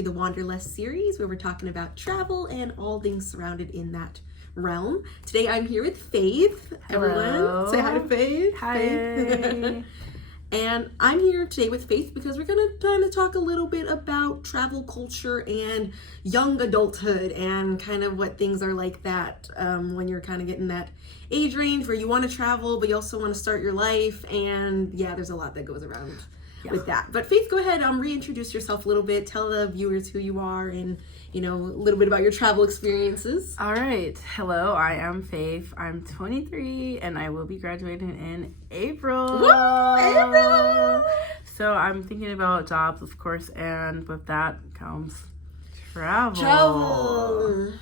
to the Wanderlust series, where we're talking about travel and all things surrounded in that realm. Today I'm here with Faith. Hello. Everyone, say hi to Faith. Hi. Faith. And I'm here today with Faith because we're going to kind of talk a little bit about travel culture and young adulthood and kind of what things are like that when you're kind of getting that age range where you want to travel, but you also want to start your life. And yeah, there's a lot that goes around with that. But Faith, go ahead, reintroduce yourself a little bit. Tell the viewers who you are and, you know, a little bit about your travel experiences. All right. Hello, I am Faith. I'm 23 and I will be graduating in April. Woo! April! So I'm thinking about jobs, of course, and with that comes travel. Travel!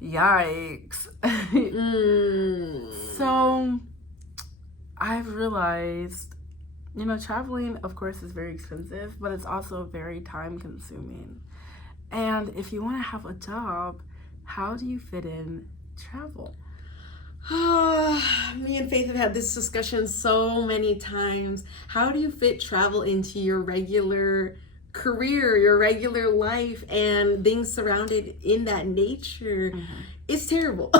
Yikes. So I've realized, you know, traveling, of course, is very expensive, but it's also very time consuming. And if you want to have a job, how do you fit in travel? Me and Faith have had this discussion so many times. How do you fit travel into your regular career, your regular life, and things surrounded in that nature? Mm-hmm. It's terrible.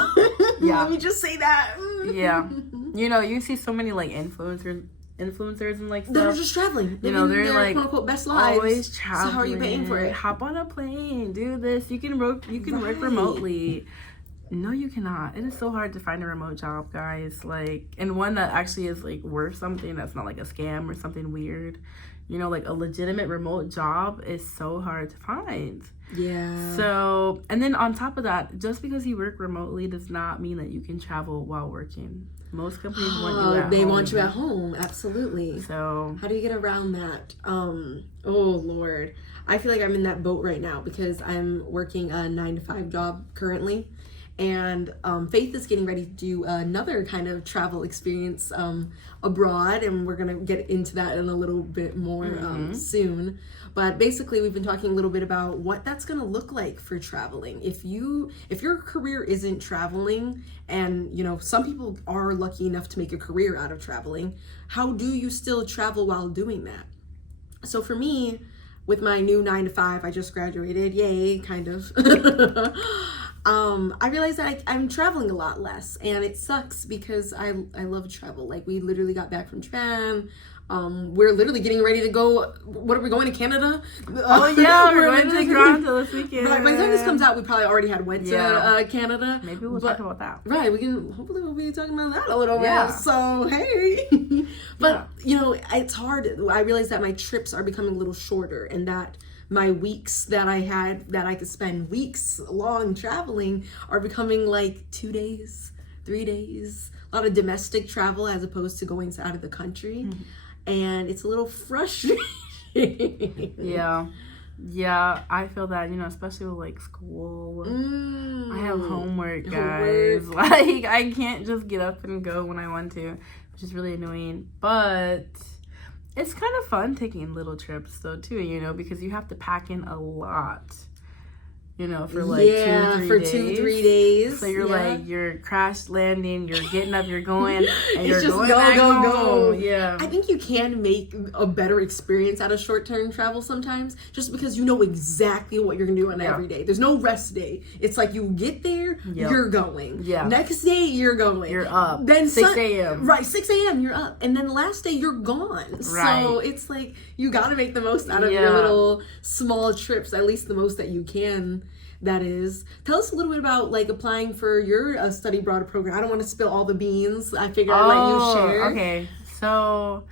Yeah. Let me just say that. Yeah. You know, you see so many like influencers and like stuff. They're just traveling. You know, they're like quote unquote best lives. Always traveling. So how are you paying for it? Hop on a plane, do this. You can work remotely. No, you cannot. It is so hard to find a remote job, guys. Like, and one that actually is like worth something, that's not like a scam or something weird. You know, like a legitimate remote job is so hard to find. Yeah. So, and then on top of that, just because you work remotely does not mean that you can travel while working. Most companies want you at home. They want you at home, absolutely. So how do you get around that? Oh Lord, I feel like I'm in that boat right now because I'm working a 9-to-5 job currently, and Faith is getting ready to do another kind of travel experience abroad, and we're gonna get into that in a little bit more soon. But basically, we've been talking a little bit about what that's gonna look like for traveling. If your career isn't traveling, and you know, some people are lucky enough to make a career out of traveling, how do you still travel while doing that? So for me, with my new 9-to-5, I just graduated, yay, kind of. I realized that I'm traveling a lot less, and it sucks because I love travel. Like, we literally got back from Japan. We're literally getting ready to go. What are we going to Canada? Oh yeah, we're going to Toronto this weekend. By the time this comes out, we probably already went to Canada. Maybe we'll talk about that. Right, hopefully we'll be talking about that a little bit. So hey, but you know, it's hard. I realize that my trips are becoming a little shorter, and that my weeks that I could spend weeks long traveling are becoming like 2 days, 3 days. A lot of domestic travel as opposed to going out of the country. Mm-hmm. And it's a little frustrating. Yeah, I feel that, you know, especially with like school. I have homework, guys. Like, I can't just get up and go when I want to, which is really annoying. But it's kind of fun taking little trips though too, you know, because you have to pack in a lot. You know, for like 2-3 days. So you're like, you're crash landing, you're getting up, you're going, and you're just go. Yeah. I think you can make a better experience out of short-term travel sometimes, just because you know exactly what you're going to do on every day. There's no rest day. It's like you get there, you're going. Yeah. Next day, you're going. You're up. Then 6 a.m. Right, 6 a.m. you're up. And then the last day, you're gone. Right. So it's like, you got to make the most out of your little small trips, at least the most that you can. That is. Tell us a little bit about like applying for your study abroad program. I don't want to spill all the beans. I figured I'd let you share. Okay. So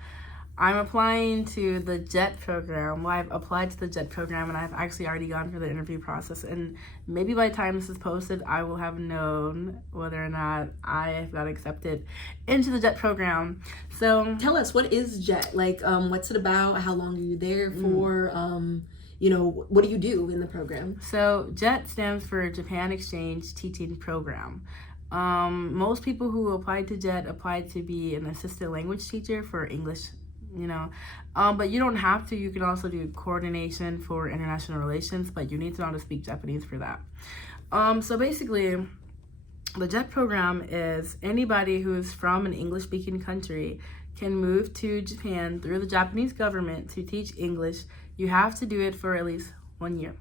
I'm applying to the JET program. Well, I've applied to the JET program and I've actually already gone through the interview process. And maybe by the time this is posted, I will have known whether or not I got accepted into the JET program. So tell us, what is JET? Like, what's it about? How long are you there for? You know, what do you do in the program? So JET stands for Japan Exchange Teaching Program. Most people who applied to JET applied to be an assistant language teacher for English, you know. But you don't have to. You can also do coordination for international relations, but you need to know how to speak Japanese for that. So basically, the JET program is anybody who's from an English-speaking country can move to Japan through the Japanese government to teach English. You have to do it for at least 1 year.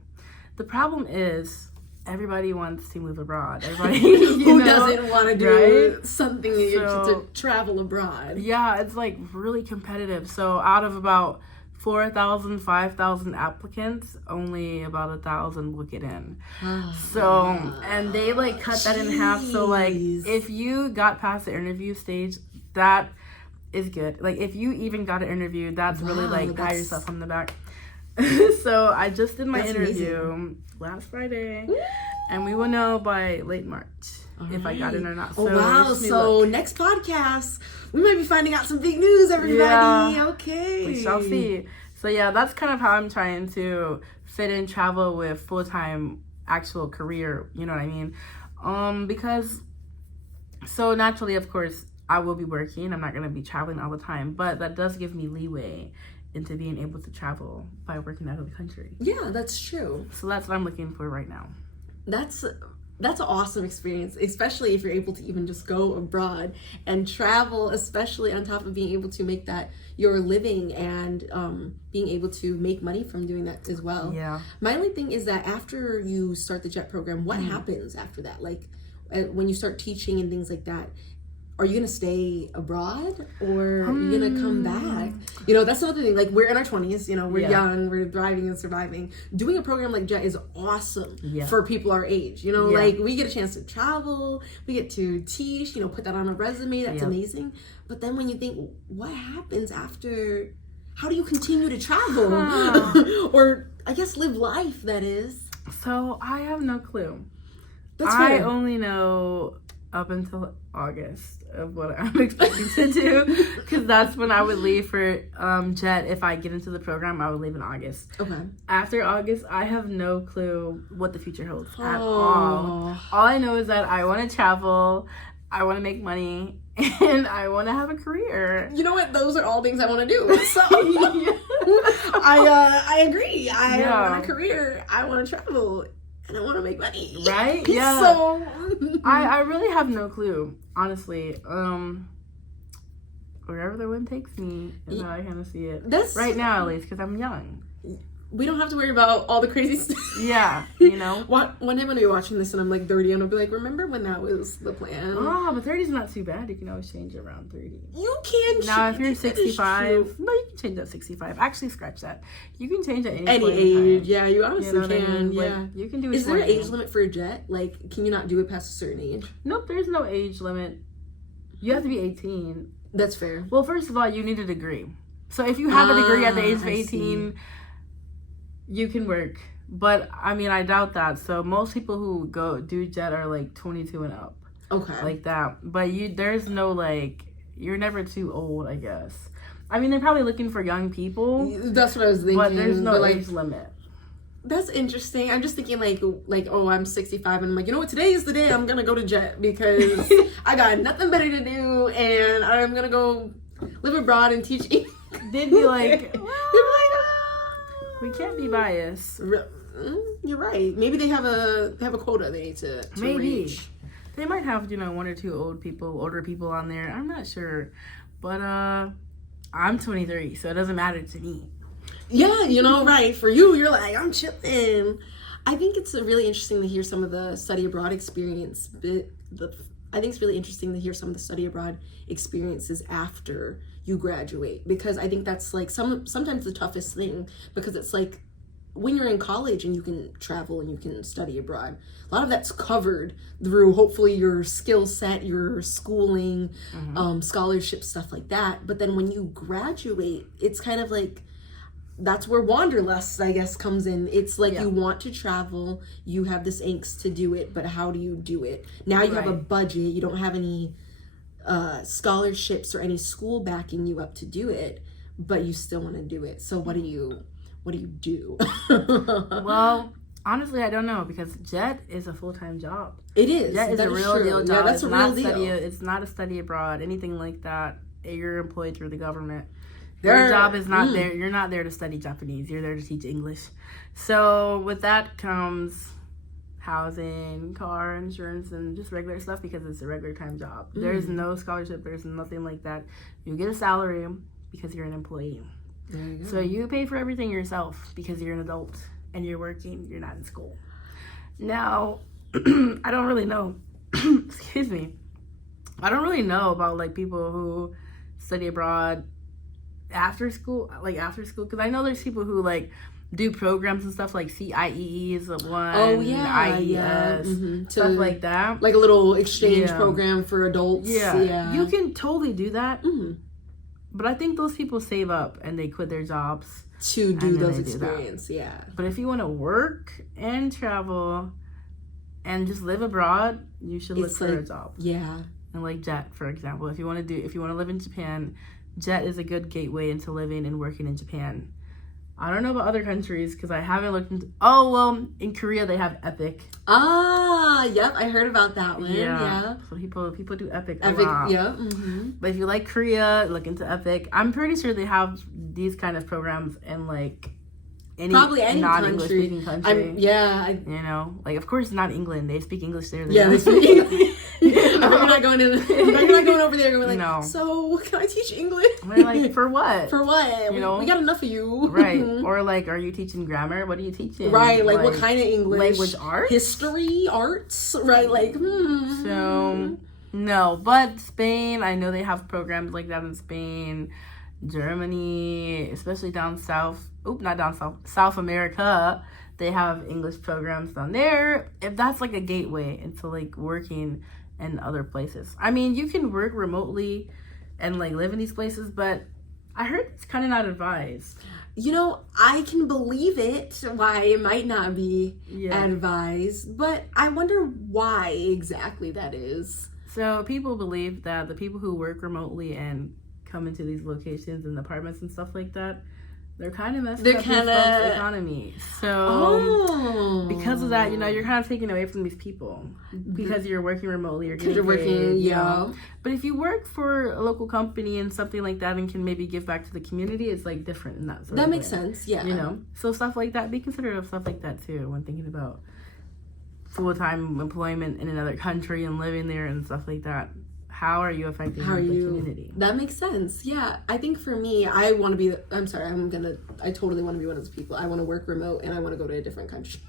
The problem is everybody wants to move abroad. Everybody who doesn't want to do something to travel abroad? Yeah, it's like really competitive. So out of about 4,000, 5,000 applicants, only about 1,000 will get in. And they like cut that in half. So like if you got past the interview stage, that is good. Like if you even got an interview, that's really like pat yourself on the back. So I just did my interview last Friday, and we will know by late March if I got in or not. So next podcast, we might be finding out some big news, everybody. Yeah, okay. We shall see. So yeah, that's kind of how I'm trying to fit in travel with full-time actual career, you know what I mean? Because, so naturally, of course, I will be working. I'm not going to be traveling all the time, but that does give me leeway into being able to travel by working out of the country. Yeah, that's true. So that's what I'm looking for right now. That's an awesome experience, especially if you're able to even just go abroad and travel, especially on top of being able to make that your living and being able to make money from doing that as well. Yeah. My only thing is that after you start the JET program, what happens after that? Like when you start teaching and things like that, are you going to stay abroad or are you going to come back? You know, that's another thing. Like, we're in our 20s, you know, we're young, we're thriving and surviving. Doing a program like JET is awesome for people our age. You know, like, we get a chance to travel, we get to teach, you know, put that on a resume. That's amazing. But then when you think, what happens after? How do you continue to travel? Or, I guess, live life, that is. So, I have no clue. That's fair. I only know up until August of what I'm expecting to do, because that's when I would leave for JET. If I get into the program, I would leave in August. Okay. After August, I have no clue what the future holds at all. All I know is that I want to travel, I want to make money, and I want to have a career. You know what? Those are all things I want to do. So I agree. I want a career. I want to travel. And I want to make money. Right? Yeah. So I really have no clue, honestly. Wherever the wind takes me is how I kind of see it. That's right now, at least, because I'm young. We don't have to worry about all the crazy stuff. Yeah, you know. One day I'm going to be watching this and I'm like 30 and I'll be like, remember when that was the plan? Oh, but 30 is not too bad. You can always change it around 30. You can. Now, if you're 65, no, you can change that 65. Actually, scratch that. You can change at any age. Yeah, you honestly can. I mean? Yeah, like, you can do it. Is there an age limit for a JET? Like, can you not do it past a certain age? Nope, there's no age limit. You have to be 18. That's fair. Well, first of all, you need a degree. So if you have a degree at the age of 18, you can work. But I mean, I doubt that. So most people who do JET are like 22 and up. Okay. Like that. But there's no like, you're never too old, I guess. I mean, they're probably looking for young people. That's what I was thinking. But there's no age limit. That's interesting. I'm just thinking like, oh, I'm 65 and I'm like, you know what? Today is the day I'm going to go to JET because I got nothing better to do and I'm going to go live abroad and teach English. They'd be like, we can't be biased. You're right. Maybe they have a quota they need to reach. They might have, one or two older people on there. I'm not sure. But I'm 23, so it doesn't matter to me. Yeah, right. For you, you're like, I'm chilling. I think it's really interesting to hear some of the study abroad experience. I think it's really interesting to hear some of the study abroad experiences after you graduate, because I think that's like sometimes the toughest thing, because it's like when you're in college and you can travel and you can study abroad, a lot of that's covered through hopefully your skill set, your schooling, scholarship, stuff like that. But then when you graduate, it's kind of like, that's where Wanderlust, I guess, comes in. It's like you want to travel, you have this angst to do it, but how do you do it? Now you have a budget, you don't have any scholarships or any school backing you up to do it, but you still want to do it. So what do you do? Well, honestly, I don't know, because JET is a full-time job. It is. JET is a real deal job. Yeah, that's a real deal. It's not a study abroad, anything like that. You're employed through the government. Your job is not there. You're not there to study Japanese. You're there to teach English. So with that comes housing, car insurance, and just regular stuff, because it's a regular time job. There's no scholarship. There's nothing like that. You get a salary because you're an employee. So you pay for everything yourself because you're an adult. and you're working, you're not in school. Now, I don't really know. Excuse me. I don't really know about like people who study abroad after school, because I know there's people who like do programs and stuff like CIEE is the one. Oh yeah, IES, stuff like that. Like a little exchange program for adults. Yeah, you can totally do that. But I think those people save up and they quit their jobs to do those experiences. Yeah. But if you want to work and travel and just live abroad, you should look for a job. Yeah. And like Jet, for example, if you want to live in Japan, Jet is a good gateway into living and working in Japan. I don't know about other countries because I haven't looked into. Oh well, in Korea they have Epic. Ah, yep, I heard about that one. Yeah. So people do Epic a lot. Yeah. But if you like Korea, look into Epic. I'm pretty sure they have these kind of programs in like probably any non-English speaking country. You know, like of course not England. They speak English there. Yeah, they speak English. You're not going over there going like, no. So can I teach English? They're like, for what? For what? You know, we got enough of you. Right. Or like, are you teaching grammar? What are you teaching? Right. Like what kind of English? Language arts? History, arts. Right. Like. So no, but Spain. I know they have programs like that in Spain, Germany, especially down south. Not down south. South America. They have English programs down there. If that's like a gateway into like working in other places. I mean, you can work remotely and like live in these places, but I heard it's kind of not advised. You know, I can believe it, why it might not be advised, but I wonder why exactly that is. So people believe that the people who work remotely and come into these locations and apartments and stuff like that, they're kind of messing up the economy. So because of that, you know, you're kind of taking away from these people because you're working remotely. You're working, you know? But if you work for a local company and something like that and can maybe give back to the community, it's like different in that sort of way. That makes sense, yeah. You know, so stuff like that. Be considerate of stuff like that too when thinking about full-time employment in another country and living there and stuff like that. How are you affecting the community? That makes sense. Yeah. I think for me, I totally want to be one of those people. I want to work remote and I want to go to a different country.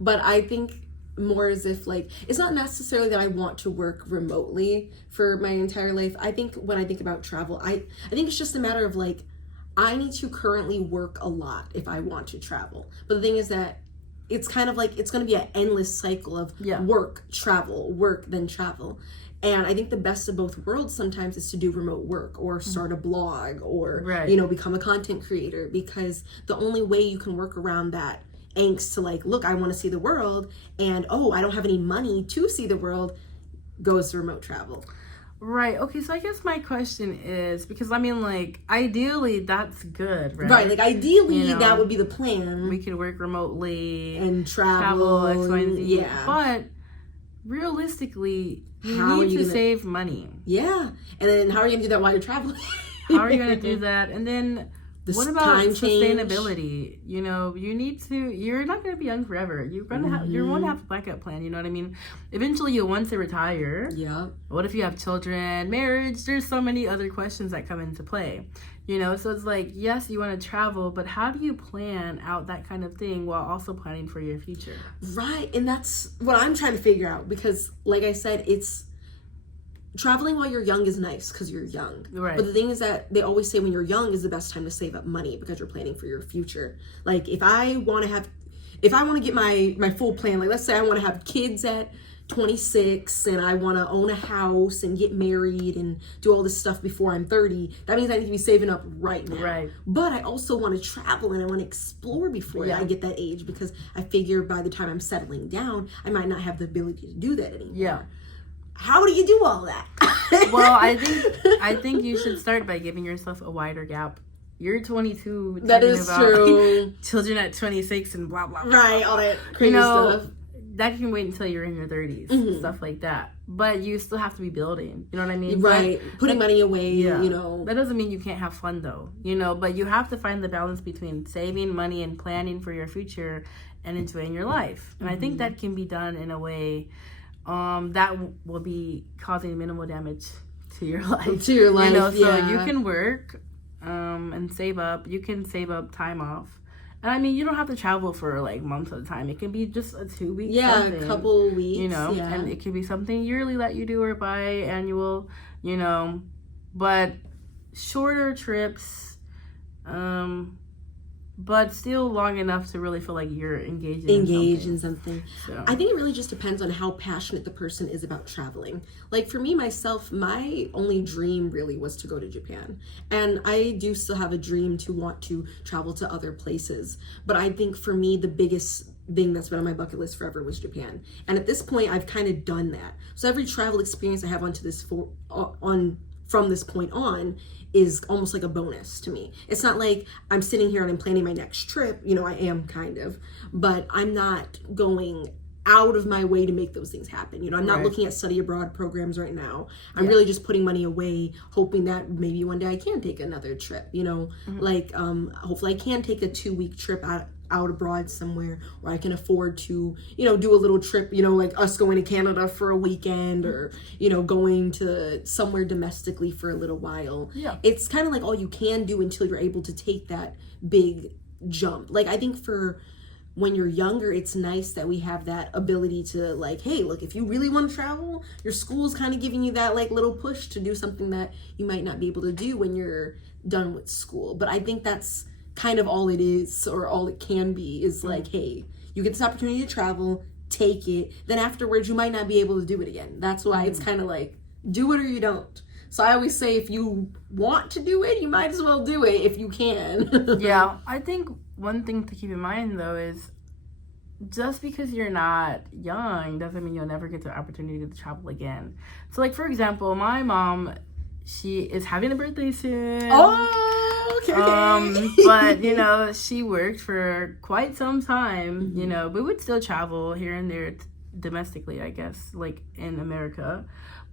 But I think more as if like, it's not necessarily that I want to work remotely for my entire life. I think when I think about travel, I think it's just a matter of like, I need to currently work a lot if I want to travel. But the thing is that it's kind of like, it's going to be an endless cycle of work, travel, work, then travel. And I think the best of both worlds sometimes is to do remote work or start a blog or, you know, become a content creator, because the only way you can work around that angst to like, look, I want to see the world and, I don't have any money to see the world, goes to remote travel. Right. Okay. So I guess my question is, because I mean, like, ideally that's good, right? Right. Like, ideally that would be the plan. We could work remotely and travel X, Y, and Z. Yeah. But realistically, you need to save money. Yeah. And then how are you going to do that while you're traveling? How are you going to do that? And then what about sustainability? You know, you're not going to be young forever. You're going to have a backup plan. You know what I mean? Eventually you'll want to retire. Yeah. What if you have children, marriage? There's so many other questions that come into play. You know, so it's like, yes, you want to travel, but how do you plan out that kind of thing while also planning for your future? Right. And that's what I'm trying to figure out, because like I said, it's traveling while you're young is nice because you're young. Right. But the thing is that they always say when you're young is the best time to save up money because you're planning for your future. Like if I want to get my full plan, like let's say I want to have kids at 26 and I want to own a house and get married and do all this stuff before I'm 30, that means I need to be saving up right now. Right. But I also want to travel and I want to explore before I get that age, because I figure by the time I'm settling down, I might not have the ability to do that anymore. Yeah. How do you do all that? Well, I think you should start by giving yourself a wider gap. You're 22. That is true. Children at 26 and blah, blah, blah. Right, all that crazy stuff. That can wait until you're in your 30s, stuff like that. But you still have to be building. You know what I mean? Right. Putting money away, you know. That doesn't mean you can't have fun, though. You know, but you have to find the balance between saving money and planning for your future and enjoying your life. And I think that can be done in a way that will be causing minimal damage to your life. You know, so you can work and save up. You can save up time off And I mean, you don't have to travel for like months at a time. It can be just a 2 week. Yeah, a couple weeks. You know, and it could be something yearly that you do or biannual. You know, but shorter trips, but still long enough to really feel like you're engaged in something. So. I think it really just depends on how passionate the person is about traveling. Like for me, myself, my only dream really was to go to Japan. And I do still have a dream to want to travel to other places. But I think for me, the biggest thing that's been on my bucket list forever was Japan. And at this point, I've kind of done that. So every travel experience I have from this point on is almost like a bonus to me. It's not like I'm sitting here and I'm planning my next trip. You know, I am kind of, but I'm not going out of my way to make those things happen. You know, I'm not looking at study abroad programs right now. I'm really just putting money away, hoping that maybe one day I can take another trip, you know, like hopefully I can take a 2-week trip out abroad somewhere where I can afford to, you know, do a little trip, you know, like us going to Canada for a weekend or, you know, going to somewhere domestically for a little while. Yeah. It's kind of like all you can do until you're able to take that big jump. Like I think for when you're younger, it's nice that we have that ability to like, hey, look, if you really want to travel, your school's kind of giving you that like little push to do something that you might not be able to do when you're done with school. But I think that's kind of all it is, or all it can be, is like, hey, you get this opportunity to travel, take it, then afterwards you might not be able to do it again. That's why it's kind of like, do it or you don't. So I always say, if you want to do it, you might as well do it if you can. Yeah, I think one thing to keep in mind though is just because you're not young doesn't mean you'll never get the opportunity to travel again. So like, for example, my mom, she is having a birthday soon. Oh, okay. But you know, she worked for quite some time. You know, we would still travel here and there domestically, I guess, like in America.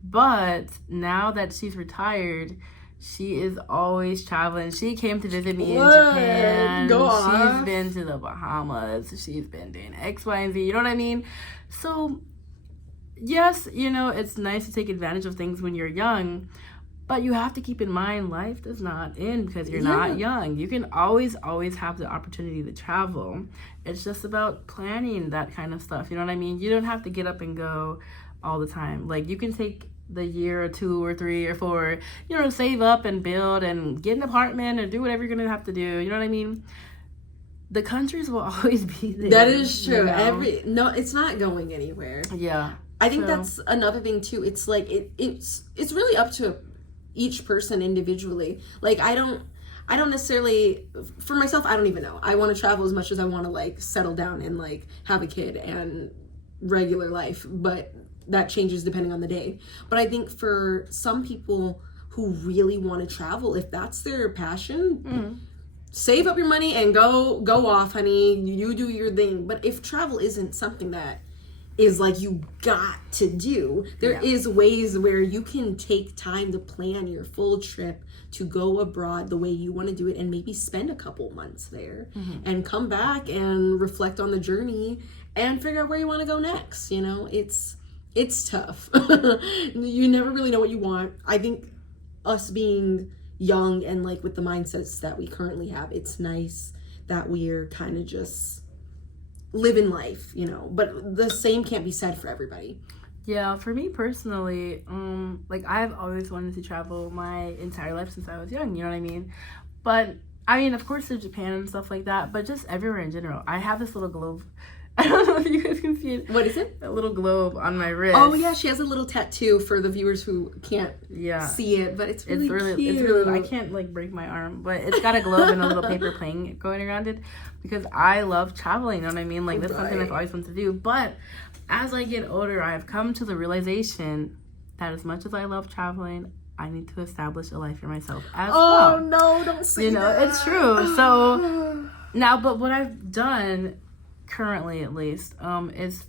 But now that she's retired, she is always traveling. She came to visit me in Japan. She's been to the Bahamas. She's been doing X, Y, and Z. You know what I mean? So, yes, you know, it's nice to take advantage of things when you're young. But you have to keep in mind, life does not end because you're not young. You can always have the opportunity to travel. It's just about planning that kind of stuff. You know what I mean? You don't have to get up and go all the time. Like, you can take the year or 2 or 3 or 4, you know, save up and build and get an apartment or do whatever you're going to have to do. You know what I mean? The countries will always be there. That is true. You know? No, it's not going anywhere. Yeah. I think that's another thing too. It's like, it's really up to each person individually. Like I don't necessarily, for myself, I don't even know. I want to travel as much as I want to like settle down and like have a kid and regular life, but that changes depending on the day. But I think for some people who really want to travel, if that's their passion, save up your money and go off, honey. You do your thing. But if travel isn't something that is like you got to do, there is ways where you can take time to plan your full trip to go abroad the way you want to do it, and maybe spend a couple months there and come back and reflect on the journey and figure out where you want to go next. You know, it's tough. You never really know what you want. I think us being young and like with the mindsets that we currently have, it's nice that we're kind of just living life, you know, but the same can't be said for everybody. Yeah, for me personally, like I've always wanted to travel my entire life since I was young, you know what I mean? But I mean, of course there's Japan and stuff like that, but just everywhere in general. I have this little globe. I don't know if you guys can see it. What is it? A little globe on my wrist. Oh yeah, she has a little tattoo for the viewers who can't see it, but it's really cute. It's really, I can't like break my arm, but it's got a globe and a little paper plane going around it because I love traveling, you know what I mean? Like that's something I've always wanted to do. But as I get older, I have come to the realization that as much as I love traveling, I need to establish a life for myself as well. Oh no, don't say that. You know, it's true. So now, but what I've done currently at least is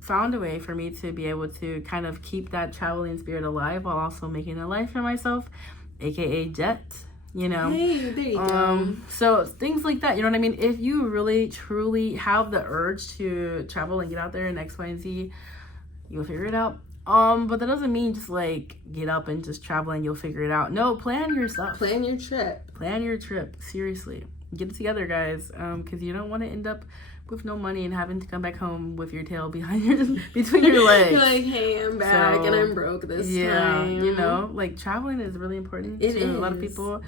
found a way for me to be able to kind of keep that traveling spirit alive while also making a life for myself, aka jet, you know. Hey, there you go. So things like that, you know what I mean? If you really truly have the urge to travel and get out there in X, Y, and Z, you'll figure it out. But that doesn't mean just like get up and just travel and you'll figure it out. No, plan your stuff. Plan your trip. Plan your trip, seriously. get it together, guys, because you don't want to end up with no money and having to come back home with your tail between your legs. You're like, hey, I'm back and I'm broke this time. You know, like traveling is really important to a lot of people.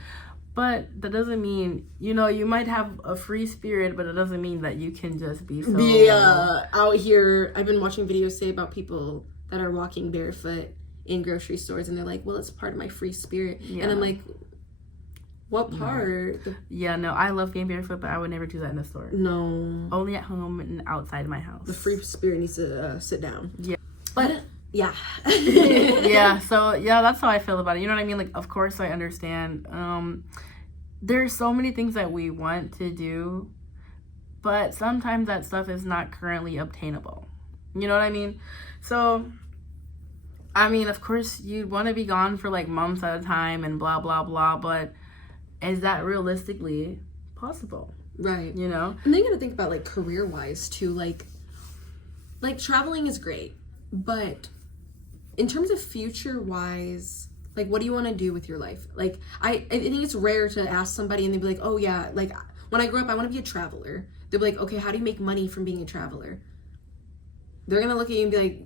But that doesn't mean, you know, you might have a free spirit, but it doesn't mean that you can just be so... out here. I've been watching videos say about people that are walking barefoot in grocery stores, and they're like, well, it's part of my free spirit. Yeah. And I'm like, what part? Yeah, no, I love being barefoot, but I would never do that in the store. No. Only at home and outside my house. The free spirit needs to sit down. Yeah. But... yeah. Yeah, so yeah, that's how I feel about it. You know what I mean? Like, of course I understand. There's so many things that we want to do, but sometimes that stuff is not currently obtainable. You know what I mean? So, I mean, of course you'd want to be gone for like months at a time and blah, blah, blah, but is that realistically possible? Right. You know? And then you gotta think about like career-wise too. Like traveling is great, but in terms of future-wise, like, what do you want to do with your life? Like, I think it's rare to ask somebody and they'd be like, oh, yeah, like, when I grow up, I want to be a traveler. They'll be like, okay, how do you make money from being a traveler? They're going to look at you and be like,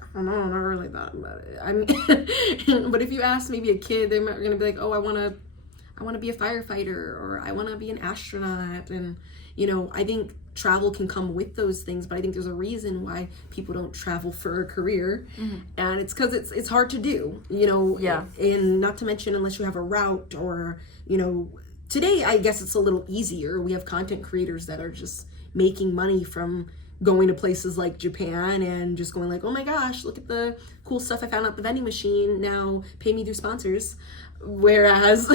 I don't know, I never really thought about it. I mean, but if you ask maybe a kid, they're going to be like, oh, I want to be a firefighter, or I want to be an astronaut. And, you know, I think travel can come with those things, but I think there's a reason why people don't travel for a career. Mm-hmm. And it's because it's hard to do, you know. Yeah. And not to mention, unless you have a route, or, you know, today I guess it's a little easier. We have content creators that are just making money from going to places like Japan and just going like, oh my gosh, look at the cool stuff I found at the vending machine, now pay me through sponsors. Whereas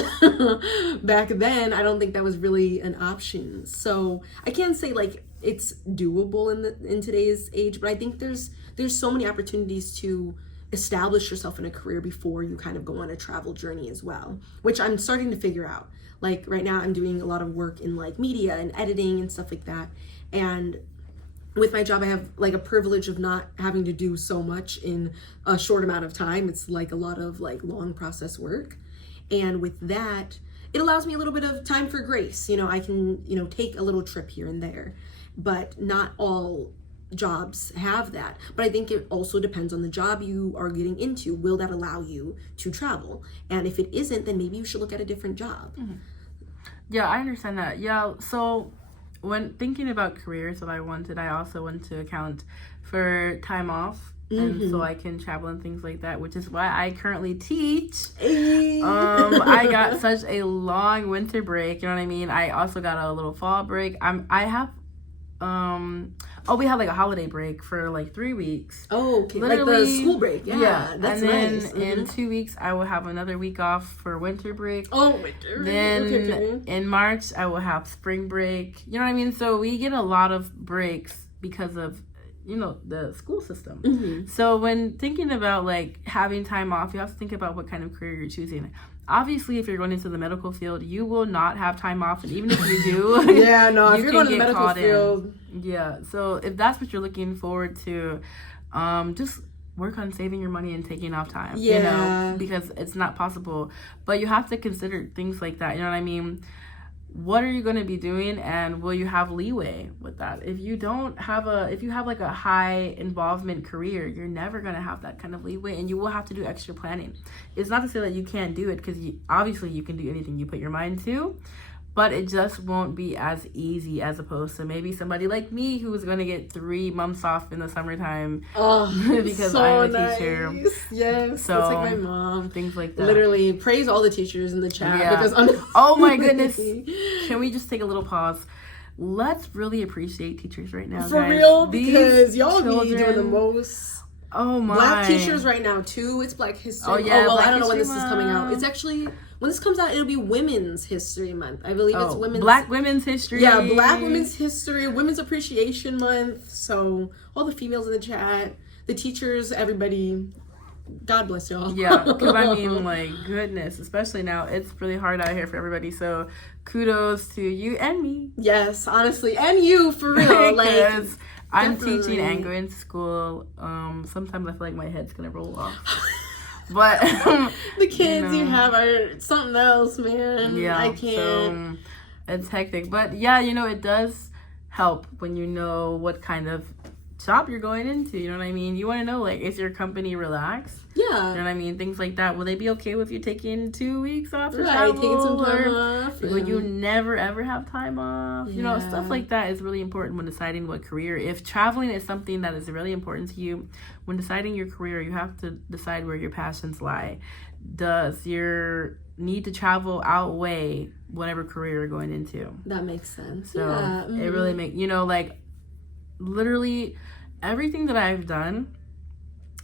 back then, I don't think that was really an option. So I can't say like it's doable in today's age, but I think there's so many opportunities to establish yourself in a career before you kind of go on a travel journey as well, which I'm starting to figure out. Like right now, I'm doing a lot of work in like media and editing and stuff like that. And with my job, I have like a privilege of not having to do so much in a short amount of time. It's like a lot of like long process work. And with that, it allows me a little bit of time for grace. You know, I can, you know, take a little trip here and there, but not all jobs have that. But I think it also depends on the job you are getting into. Will that allow you to travel? And if it isn't, then maybe you should look at a different job. Mm-hmm. Yeah, I understand that. Yeah, so when thinking about careers that I wanted, I also wanted to account for time off. And so I can travel and things like that, which is why I currently teach. I got such a long winter break, you know what I mean? I also got a little fall break. We have like a holiday break for like 3 weeks. Oh, okay. Literally, like the school break. Yeah, that's nice. And then in 2 weeks, I will have another week off for winter break. Oh, winter. Then in March, I will have spring break. You know what I mean? So we get a lot of breaks because of, you know, the school system. Mm-hmm. So when thinking about like having time off, you have to think about what kind of career you're choosing. Obviously, if you're going into the medical field, you will not have time off, and even if you do, if you're going to the medical field, yeah. So if that's what you're looking forward to, just work on saving your money and taking off time. Yeah, you know, because it's not possible. But you have to consider things like that. You know what I mean? What are you going to be doing, and will you have leeway with that? If you have like a high involvement career, you're never going to have that kind of leeway, and you will have to do extra planning. It's not to say that you can't do it, because obviously you can do anything you put your mind to, but it just won't be as easy as opposed to maybe somebody like me who is going to get 3 months off in the summertime because so I'm a teacher. Yes, so that's like my mom. Things like that. Literally, praise all the teachers in the chat. Yeah. Because oh my goodness. Can we just take a little pause? Let's really appreciate teachers right now, For guys. real, because y'all be doing the most. Oh my. Black teachers right now too. It's Black History. Oh yeah. Well, Black I don't know when this Month. is coming out. It's actually, when this comes out, it'll be Women's History Month. I believe it's Black Women's History. Yeah, Black Women's History, Women's Appreciation Month. So all the females in the chat, the teachers, everybody, God bless y'all. Yeah, because I mean, like, goodness, especially now, it's really hard out here for everybody. So kudos to you and me. Yes, honestly, and you for real. Like, I'm teaching and going to school. Sometimes I feel like my head's gonna roll off. But the kids you have are something else, man. Yeah, I can't. It's hectic. But yeah, it does help when you know what kind of job you're going into. You know what I mean? You want to know, like, is your company relaxed? Yeah. You know what I mean? Things like that. Will they be okay with you taking 2 weeks off to Right, travel? taking some time off. Will you never, ever have time off? Yeah. Stuff like that is really important when deciding what career. If traveling is something that is really important to you, when deciding your career, you have to decide where your passions lie. Does your need to travel outweigh whatever career you're going into? That makes sense. So it really makes, like, literally everything that I've done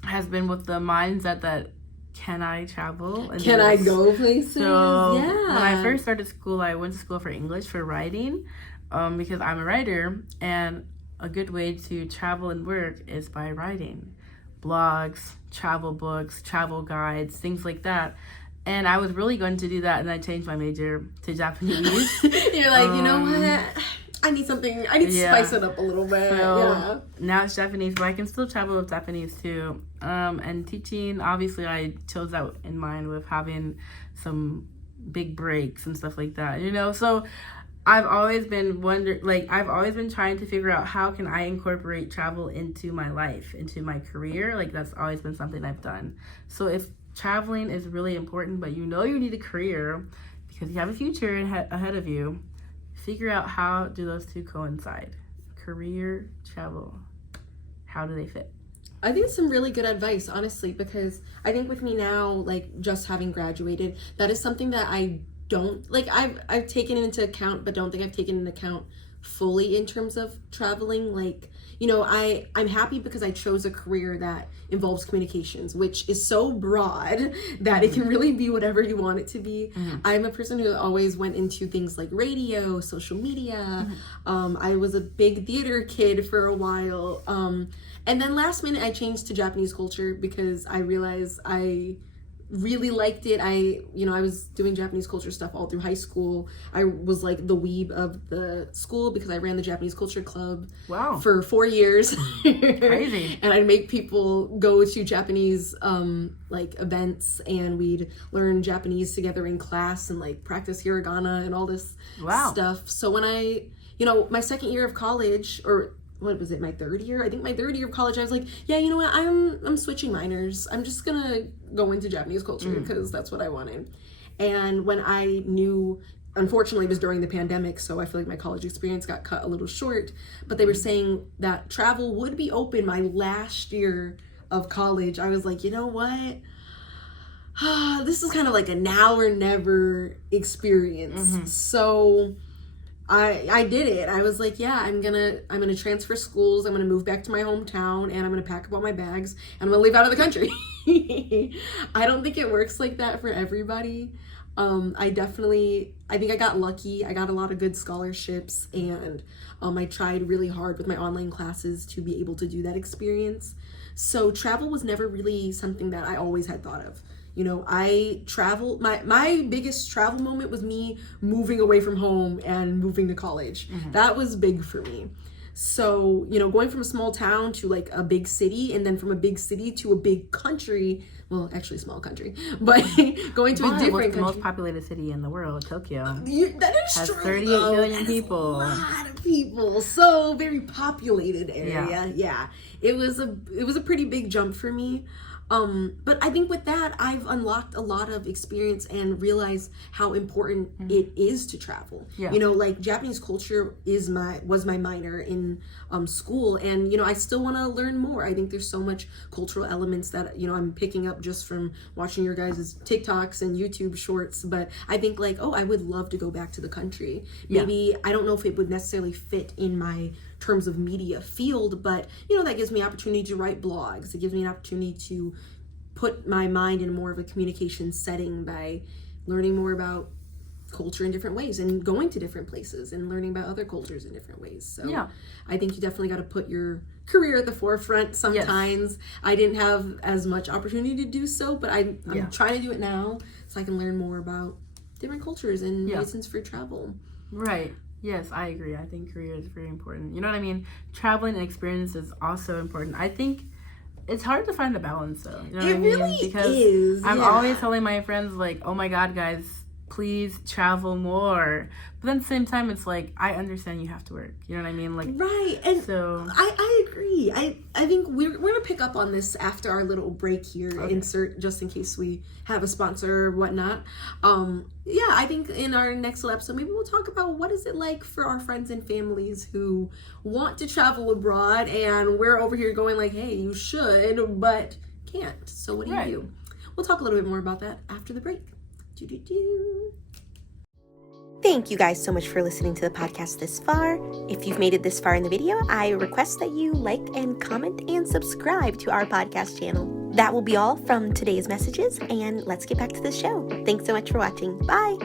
has been with the mindset that, can I travel? And can I go places? So when I first started school, I went to school for English, for writing, because I'm a writer, and a good way to travel and work is by writing blogs, travel books, travel guides, things like that. And I was really going to do that, and I changed my major to Japanese. You're like, you know what? I need something. I need to spice it up a little bit. So now it's Japanese, but I can still travel with Japanese too. And teaching, obviously, I chose that in mind with having some big breaks and stuff like that. So I've always been I've always been trying to figure out how can I incorporate travel into my life, into my career. Like, that's always been something I've done. So if traveling is really important, but you need a career because you have a future ahead of you, figure out how do those two coincide. Career, travel. How do they fit? I think it's some really good advice, honestly, because I think with me now, like, just having graduated, that is something that I don't, like, I've taken into account, but don't think I've taken into account fully in terms of traveling. Like, I'm happy because I chose a career that involves communications, which is so broad that it can really be whatever you want it to be. I'm a person who always went into things like radio, social media. I was a big theater kid for a while. And then last minute I changed to Japanese culture because I realized I really liked it. I was doing Japanese culture stuff all through high school. I was like the weeb of the school because I ran the Japanese culture club for 4 years. Crazy. And I'd make people go to Japanese events, and we'd learn Japanese together in class and like practice hiragana and all this stuff. So when I, my second year of college, or what was it, my third year? I think my third year of college, I was like, yeah, you know what? I'm switching minors. I'm just gonna go into Japanese culture because that's what I wanted. And when I knew, unfortunately, it was during the pandemic, so I feel like my college experience got cut a little short. But they were saying that travel would be open my last year of college. I was like, you know what? This is kind of like a now or never experience. So I did it. I was like, yeah, I'm gonna transfer schools. I'm gonna move back to my hometown, and I'm gonna pack up all my bags, and I'm gonna leave out of the country. I don't think it works like that for everybody. I think I got lucky. I got a lot of good scholarships, and I tried really hard with my online classes to be able to do that experience. So travel was never really something that I always had thought of. I traveled, my biggest travel moment was me moving away from home and moving to college. That was big for me. So, going from a small town to like a big city, and then from a big city to a big country, well, actually a small country, but going to a different country. The most populated city in the world, Tokyo. That is has true. 38 million people. A lot of people. So very populated area. Yeah. It was a pretty big jump for me. But I think with that, I've unlocked a lot of experience and realized how important it is to travel. Yeah. Like Japanese culture was my minor in school, and I still want to learn more. I think there's so much cultural elements that I'm picking up just from watching your guys' TikToks and YouTube shorts. But I think I would love to go back to the country. Maybe I don't know if it would necessarily fit in my terms of media field, but that gives me opportunity to write blogs. It gives me an opportunity to put my mind in more of a communication setting by learning more about culture in different ways and going to different places and learning about other cultures in different ways. So I think you definitely got to put your career at the forefront sometimes. Yes. I didn't have as much opportunity to do so, but I'm trying to do it now so I can learn more about different cultures and reasons for travel. Right. Yes, I agree. I think career is very important. You know what I mean? Traveling and experience is also important. I think it's hard to find the balance, though. You know what I mean? Really because is. I'm always telling my friends, like, oh my God, guys, please travel more. But then at the same time, it's like, I understand you have to work. You know what I mean? Like, right. And so I agree. I think we're going to pick up on this after our little break here. Okay. Insert just in case we have a sponsor or whatnot. Yeah, I think in our next little episode, maybe we'll talk about what is it like for our friends and families who want to travel abroad, and we're over here going like, hey, you should, but can't. So what do you do? We'll talk a little bit more about that after the break. Do-do-do. Thank you guys so much for listening to the podcast this far. If you've made it this far in the video, I request that you like and comment and subscribe to our podcast channel. That will be all from today's messages, and let's get back to the show. Thanks so much for watching. Bye!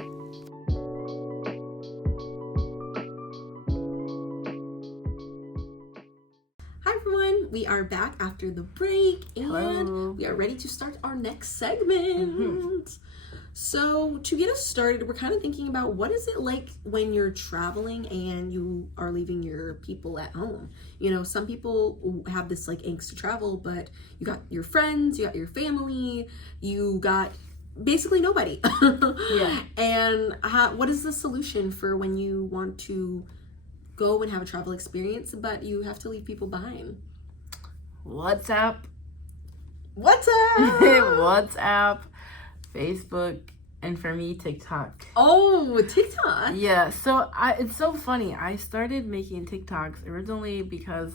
Hi everyone, we are back after the break, and Hello. we are ready to start our next segment. So to get us started, we're kind of thinking about what is it like when you're traveling and you are leaving your people at home. You know, some people have this like angst to travel, but you got your friends, you got your family, you got basically nobody. Yeah. And what is the solution for when you want to go and have a travel experience, but you have to leave people behind? WhatsApp, WhatsApp, Facebook, and for me, TikTok. Oh, TikTok. Yeah, so it's so funny. I started making TikToks originally because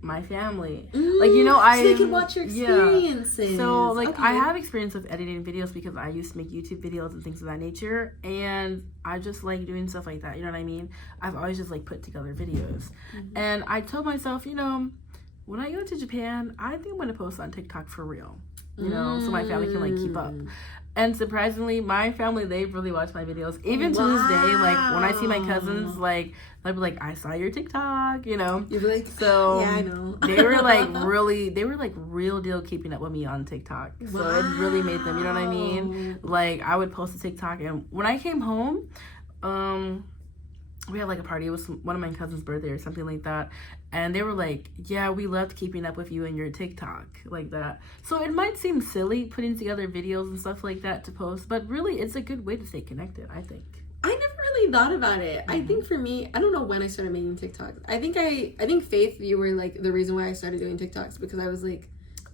my family, like, you know, so they can watch your experiences. Yeah. So like, okay. I have experience with editing videos because I used to make YouTube videos and things of that nature, and I just like doing stuff like that. You know what I mean? I've always just like put together videos, and I told myself, you know, when I go to Japan, I think I'm gonna post on TikTok for real. You know, so my family can like keep up. And surprisingly, my family, they really watch my videos. Even to this day, like, when I see my cousins, like, they'll be like, I saw your TikTok, you know? You'd be like, so, yeah, I know. they were like real deal keeping up with me on TikTok. So it really made them, you know what I mean? Like, I would post a TikTok, and when I came home, we had like a party. It was one of my cousin's birthday or something like that. And they were like, yeah, we loved keeping up with you and your TikTok, like that. So it might seem silly putting together videos and stuff like that to post, but really it's a good way to stay connected, I think. I never really thought about it. I think for me, I don't know when I started making TikToks. I think Faith, you were like the reason why I started doing TikToks, because I was like,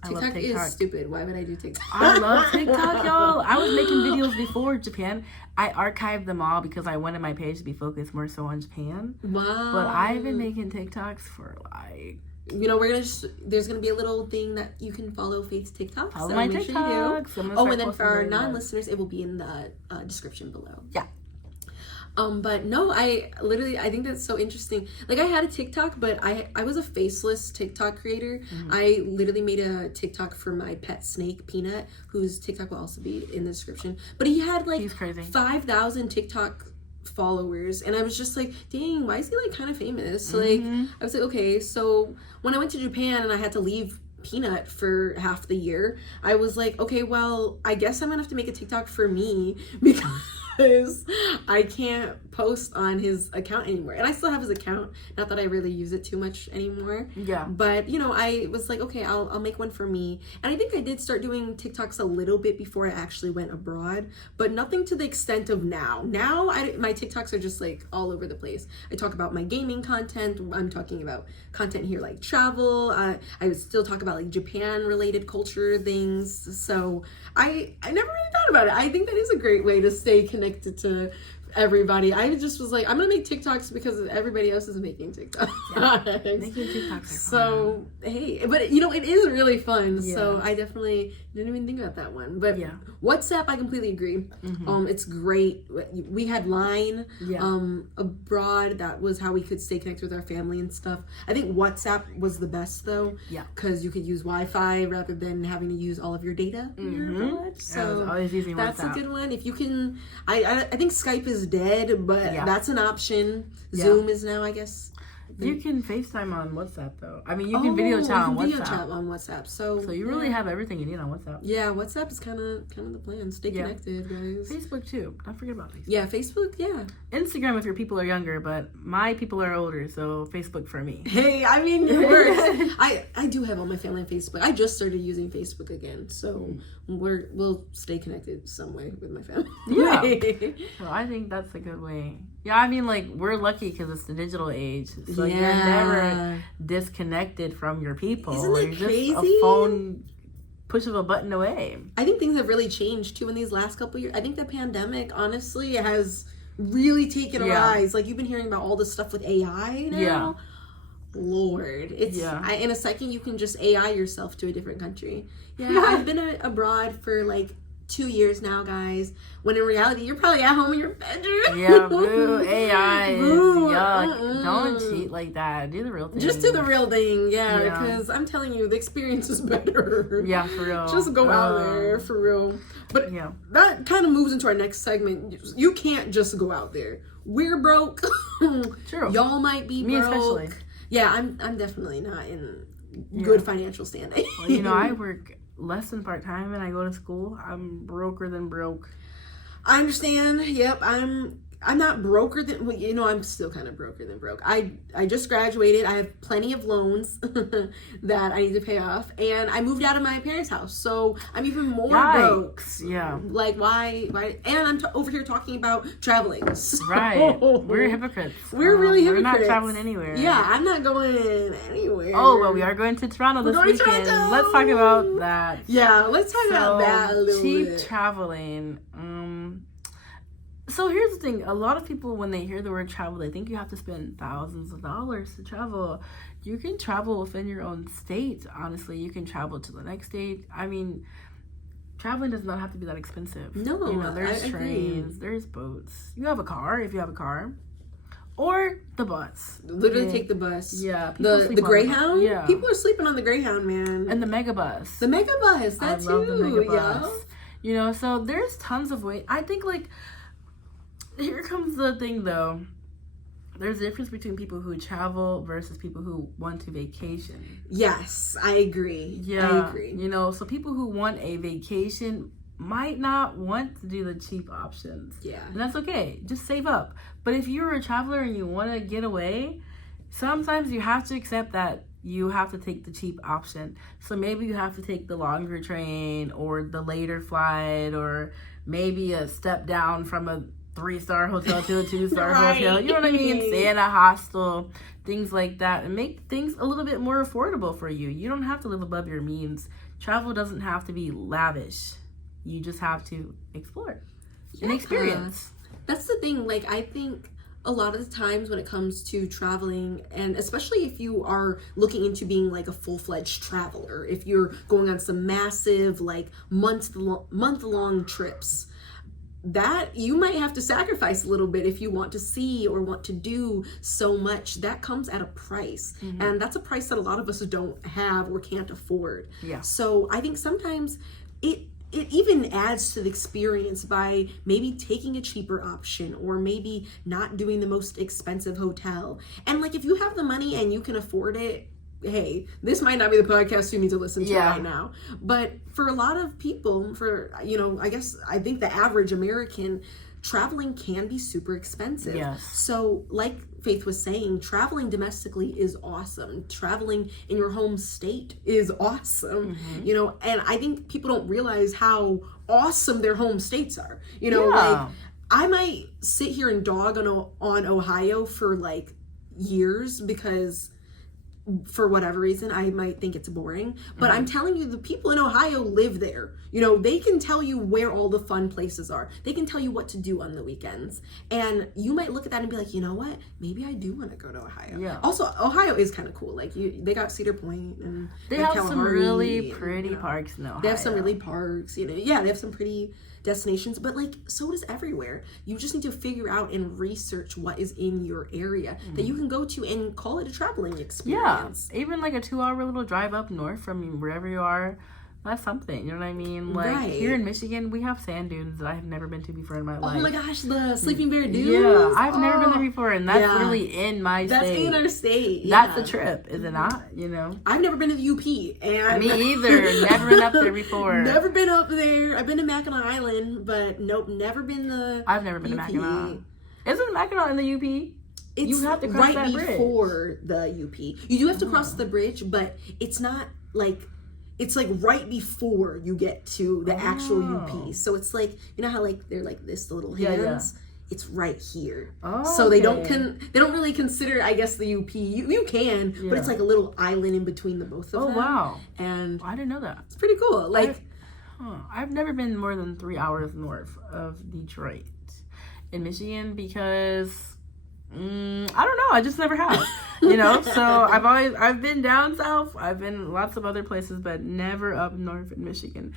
TikTok is stupid. Why would I do TikTok? I love TikTok, y'all. I was making videos before Japan. I archived them all because I wanted my page to be focused more so on Japan. Wow. But I've been making TikToks for like... You know, there's gonna be a little thing that you can follow Faith's TikToks. Follow my TikToks. And then for our non-listeners, it will be in the description below. Yeah. But no, I think that's so interesting. Like, I had a TikTok, but I was a faceless TikTok creator. I literally made a TikTok for my pet snake, Peanut, whose TikTok will also be in the description. But he had like 5,000 TikTok followers, and I was just like, dang, why is he like kind of famous? So like, I was like, okay. So when I went to Japan and I had to leave Peanut for half the year, I was like, okay, well, I guess I'm gonna have to make a TikTok for me because I can't post on his account anymore. And I still have his account, not that I really use it too much anymore. Yeah. But, you know, I was like, okay, I'll make one for me. And I think I did start doing TikToks a little bit before I actually went abroad, but nothing to the extent of now. Now, my TikToks are just like all over the place. I talk about my gaming content. I'm talking about content here like travel. I would still talk about like Japan related culture things. So I never really thought about it. I think that is a great way to stay connected to everybody. I just was like, I'm gonna make TikToks because everybody else is making TikToks. Yeah, making TikToks are so fun. Hey, but you know, it is really fun. Yeah. So I definitely didn't even think about that one. But yeah, WhatsApp, I completely agree. It's great. We had Line abroad. That was how we could stay connected with our family and stuff. I think WhatsApp was the best though. Yeah, because you could use Wi-Fi rather than having to use all of your data. So always using that's WhatsApp. a good one. If you can, I think Skype is dead, but that's an option. Zoom is now, I guess. You can FaceTime on WhatsApp though. I mean, you can video chat on WhatsApp. Video chat on WhatsApp. So you really have everything you need on WhatsApp. Yeah, WhatsApp is kind of the plan. Stay connected, guys. Facebook too. Don't forget about Facebook. Yeah, Facebook. Yeah. Instagram if your people are younger, but my people are older, so Facebook for me. Hey, I mean, it works. I do have all my family on Facebook. I just started using Facebook again, so we'll stay connected some way with my family. Yeah. Well, I think that's a good way. Yeah, I mean, like, we're lucky because it's the digital age. So you're never disconnected from your people. Isn't that crazy? Just a phone push of a button away. I think things have really changed, too, in these last couple of years. I think the pandemic, honestly, has really taken a rise. Like, you've been hearing about all this stuff with AI now. Yeah. Lord. It's in a second, you can just AI yourself to a different country. Yeah, I've been abroad for, like, 2 years now, guys, when in reality you're probably at home in your bedroom. Yeah, boo. AI is yuck. Don't cheat like that. Do the real thing. Just do the real thing, because I'm telling you, the experience is better. Yeah, for real. Just go out there, for real. But that kind of moves into our next segment. You can't just go out there. We're broke. True. Y'all might be broke. Me especially. Yeah, I'm definitely not in good financial standing. Well, I work less than part-time and I go to school. I'm broker than broke. I understand. Yep. I'm not broker than, I'm still kind of broker than broke. I just graduated. I have plenty of loans that I need to pay off, and I moved out of my parents' house, so I'm even more broke. Yeah. Like, why? And I'm over here talking about traveling. So right. We're hypocrites. We're really hypocrites. We're not traveling anywhere. Yeah, I'm not going anywhere. Oh, well, we are going to Toronto this weekend. Let's talk about that. Yeah, let's talk about that a little bit. Cheap traveling. So here's the thing. A lot of people, when they hear the word travel, they think you have to spend thousands of dollars to travel. You can travel within your own state, honestly. You can travel to the next state. I mean, traveling does not have to be that expensive. No, there's trains, there's boats. You have a car, if you have a car. Or the bus. Literally take the bus. Yeah. The Greyhound? Yeah. People are sleeping on the Greyhound, man. And the mega bus. The mega bus, that too. I love the mega bus. Yeah. So there's tons of ways. I think, here comes the thing, though. There's a difference between people who travel versus people who want to vacation. Yes, I agree. Yeah. I agree. So people who want a vacation might not want to do the cheap options. Yeah. And that's okay. Just save up. But if you're a traveler and you want to get away, sometimes you have to accept that you have to take the cheap option. So maybe you have to take the longer train or the later flight, or maybe a step down from a 3-star hotel to a 2-star hotel. You know what I mean? Stay in a hostel, things like that, and make things a little bit more affordable for you. You don't have to live above your means. Travel doesn't have to be lavish. You just have to explore and experience. That's the thing. I think a lot of the times when it comes to traveling, and especially if you are looking into being a full-fledged traveler, if you're going on some massive month-long trips, that you might have to sacrifice a little bit if you want to see or want to do so much. That comes at a price, and that's a price that a lot of us don't have or can't afford. Yeah. So I think sometimes it even adds to the experience by maybe taking a cheaper option, or maybe not doing the most expensive hotel. And if you have the money and you can afford it, hey, this might not be the podcast you need to listen to right now. But for a lot of people, I think the average American, traveling can be super expensive. Yes. So like Faith was saying, traveling domestically is awesome. Traveling in your home state is awesome. And I think people don't realize how awesome their home states are. I might sit here and dog on Ohio for years because for whatever reason I might think it's boring, but I'm telling you, the people in Ohio live there. They can tell you where all the fun places are. They can tell you what to do on the weekends, and you might look at that and be like, you know what, maybe I do want to go to Ohio. Also, Ohio is kind of cool. They got Cedar Point, and they have some really pretty parks in Ohio. They have some really parks, they have some pretty destinations, but so does everywhere. You just need to figure out and research what is in your area that you can go to and call it a traveling experience. Even a 2-hour little drive up north from wherever you are. that's something. You know what I mean? Like here in Michigan, we have sand dunes that I have never been to before in my life. Oh my gosh, the Sleeping Bear Dunes. Yeah, I've never been there before, and that's literally in my state. That's in our state. Yeah. That's a trip, is it not? You know, I've never been to the UP, and me either. Never been up there before. Never been up there. I've been to Mackinac Island, but nope, never been the. I've never been to Mackinac. Isn't Mackinac in the UP? It's you have to cross that bridge before the UP. You do have to cross the bridge, but it's not like. It's like right before you get to the actual UP. So it's like, you know how like they're like this, the little hands? Yeah. It's right here. Oh, so they don't really consider, I guess, the UP. You can, but it's like a little island in between the both of them. Oh, wow. And I didn't know that. It's pretty cool. Like I've never been more than 3 hours north of Detroit in Michigan because I don't know. I just never have, you know. So I've been down south. I've been lots of other places, but never up north in Michigan.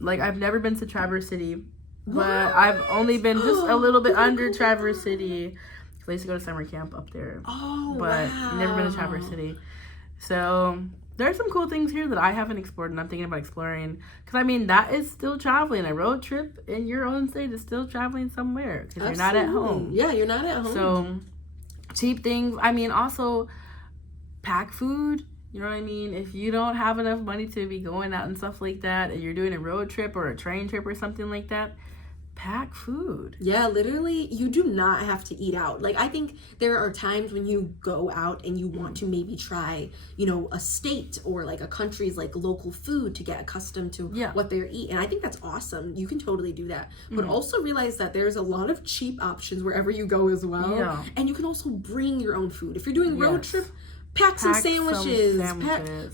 Like I've never been to Traverse City, but I've only been just a little bit under Traverse City. I used to go to summer camp up there. Oh, but never been to Traverse City. So there's some cool things here that I haven't explored, and I'm thinking about exploring. Because I mean, that is still traveling. A road trip in your own state is still traveling somewhere because you're not at home. Yeah, you're not at home. So cheap things. I mean, also pack food. You know what I mean? If you don't have enough money to be going out and stuff like that, and you're doing a road trip or a train trip or something like that, pack food. Yeah, literally, you do not have to eat out. Like, I think there are times when you go out and you want to maybe try, you know, a state or like a country's like local food to get accustomed to what they're eating. And I think that's awesome. You can totally do that. But also realize that there's a lot of cheap options wherever you go as well. Yeah. And you can also bring your own food. If you're doing road trip, pack some sandwiches.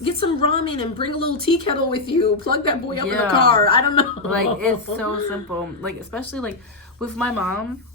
Get some ramen and bring a little tea kettle with you. Plug that boy up in the car. I don't know. Like, it's so simple. Like, especially, like, with my mom,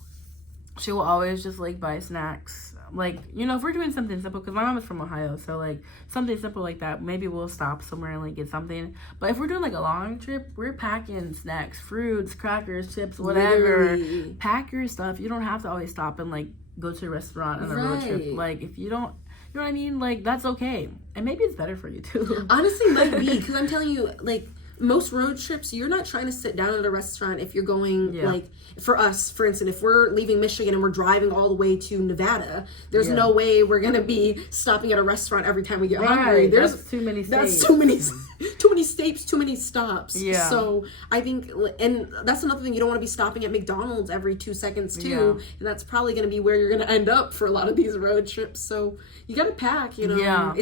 she will always just, like, buy snacks. Like, you know, if we're doing something simple, because my mom is from Ohio, so, like, something simple like that, maybe we'll stop somewhere and, like, get something. But if we're doing, like, a long trip, we're packing snacks, fruits, crackers, chips, whatever. Literally. Pack your stuff. You don't have to always stop and, like, go to a restaurant on a road trip. Like, if you don't... You know what I mean? Like, that's okay. And maybe it's better for you, too. Honestly, might be. Because I'm telling you, like, most road trips, you're not trying to sit down at a restaurant if you're going, like, for us, for instance, if we're leaving Michigan and we're driving all the way to Nevada, there's no way we're going to be stopping at a restaurant every time we get hungry. That's too many states. That's too many states, too many stops. Yeah. So I think, and that's another thing, you don't want to be stopping at McDonald's every 2 seconds, too. Yeah. And that's probably going to be where you're going to end up for a lot of these road trips. So you got to pack, you know. Yeah.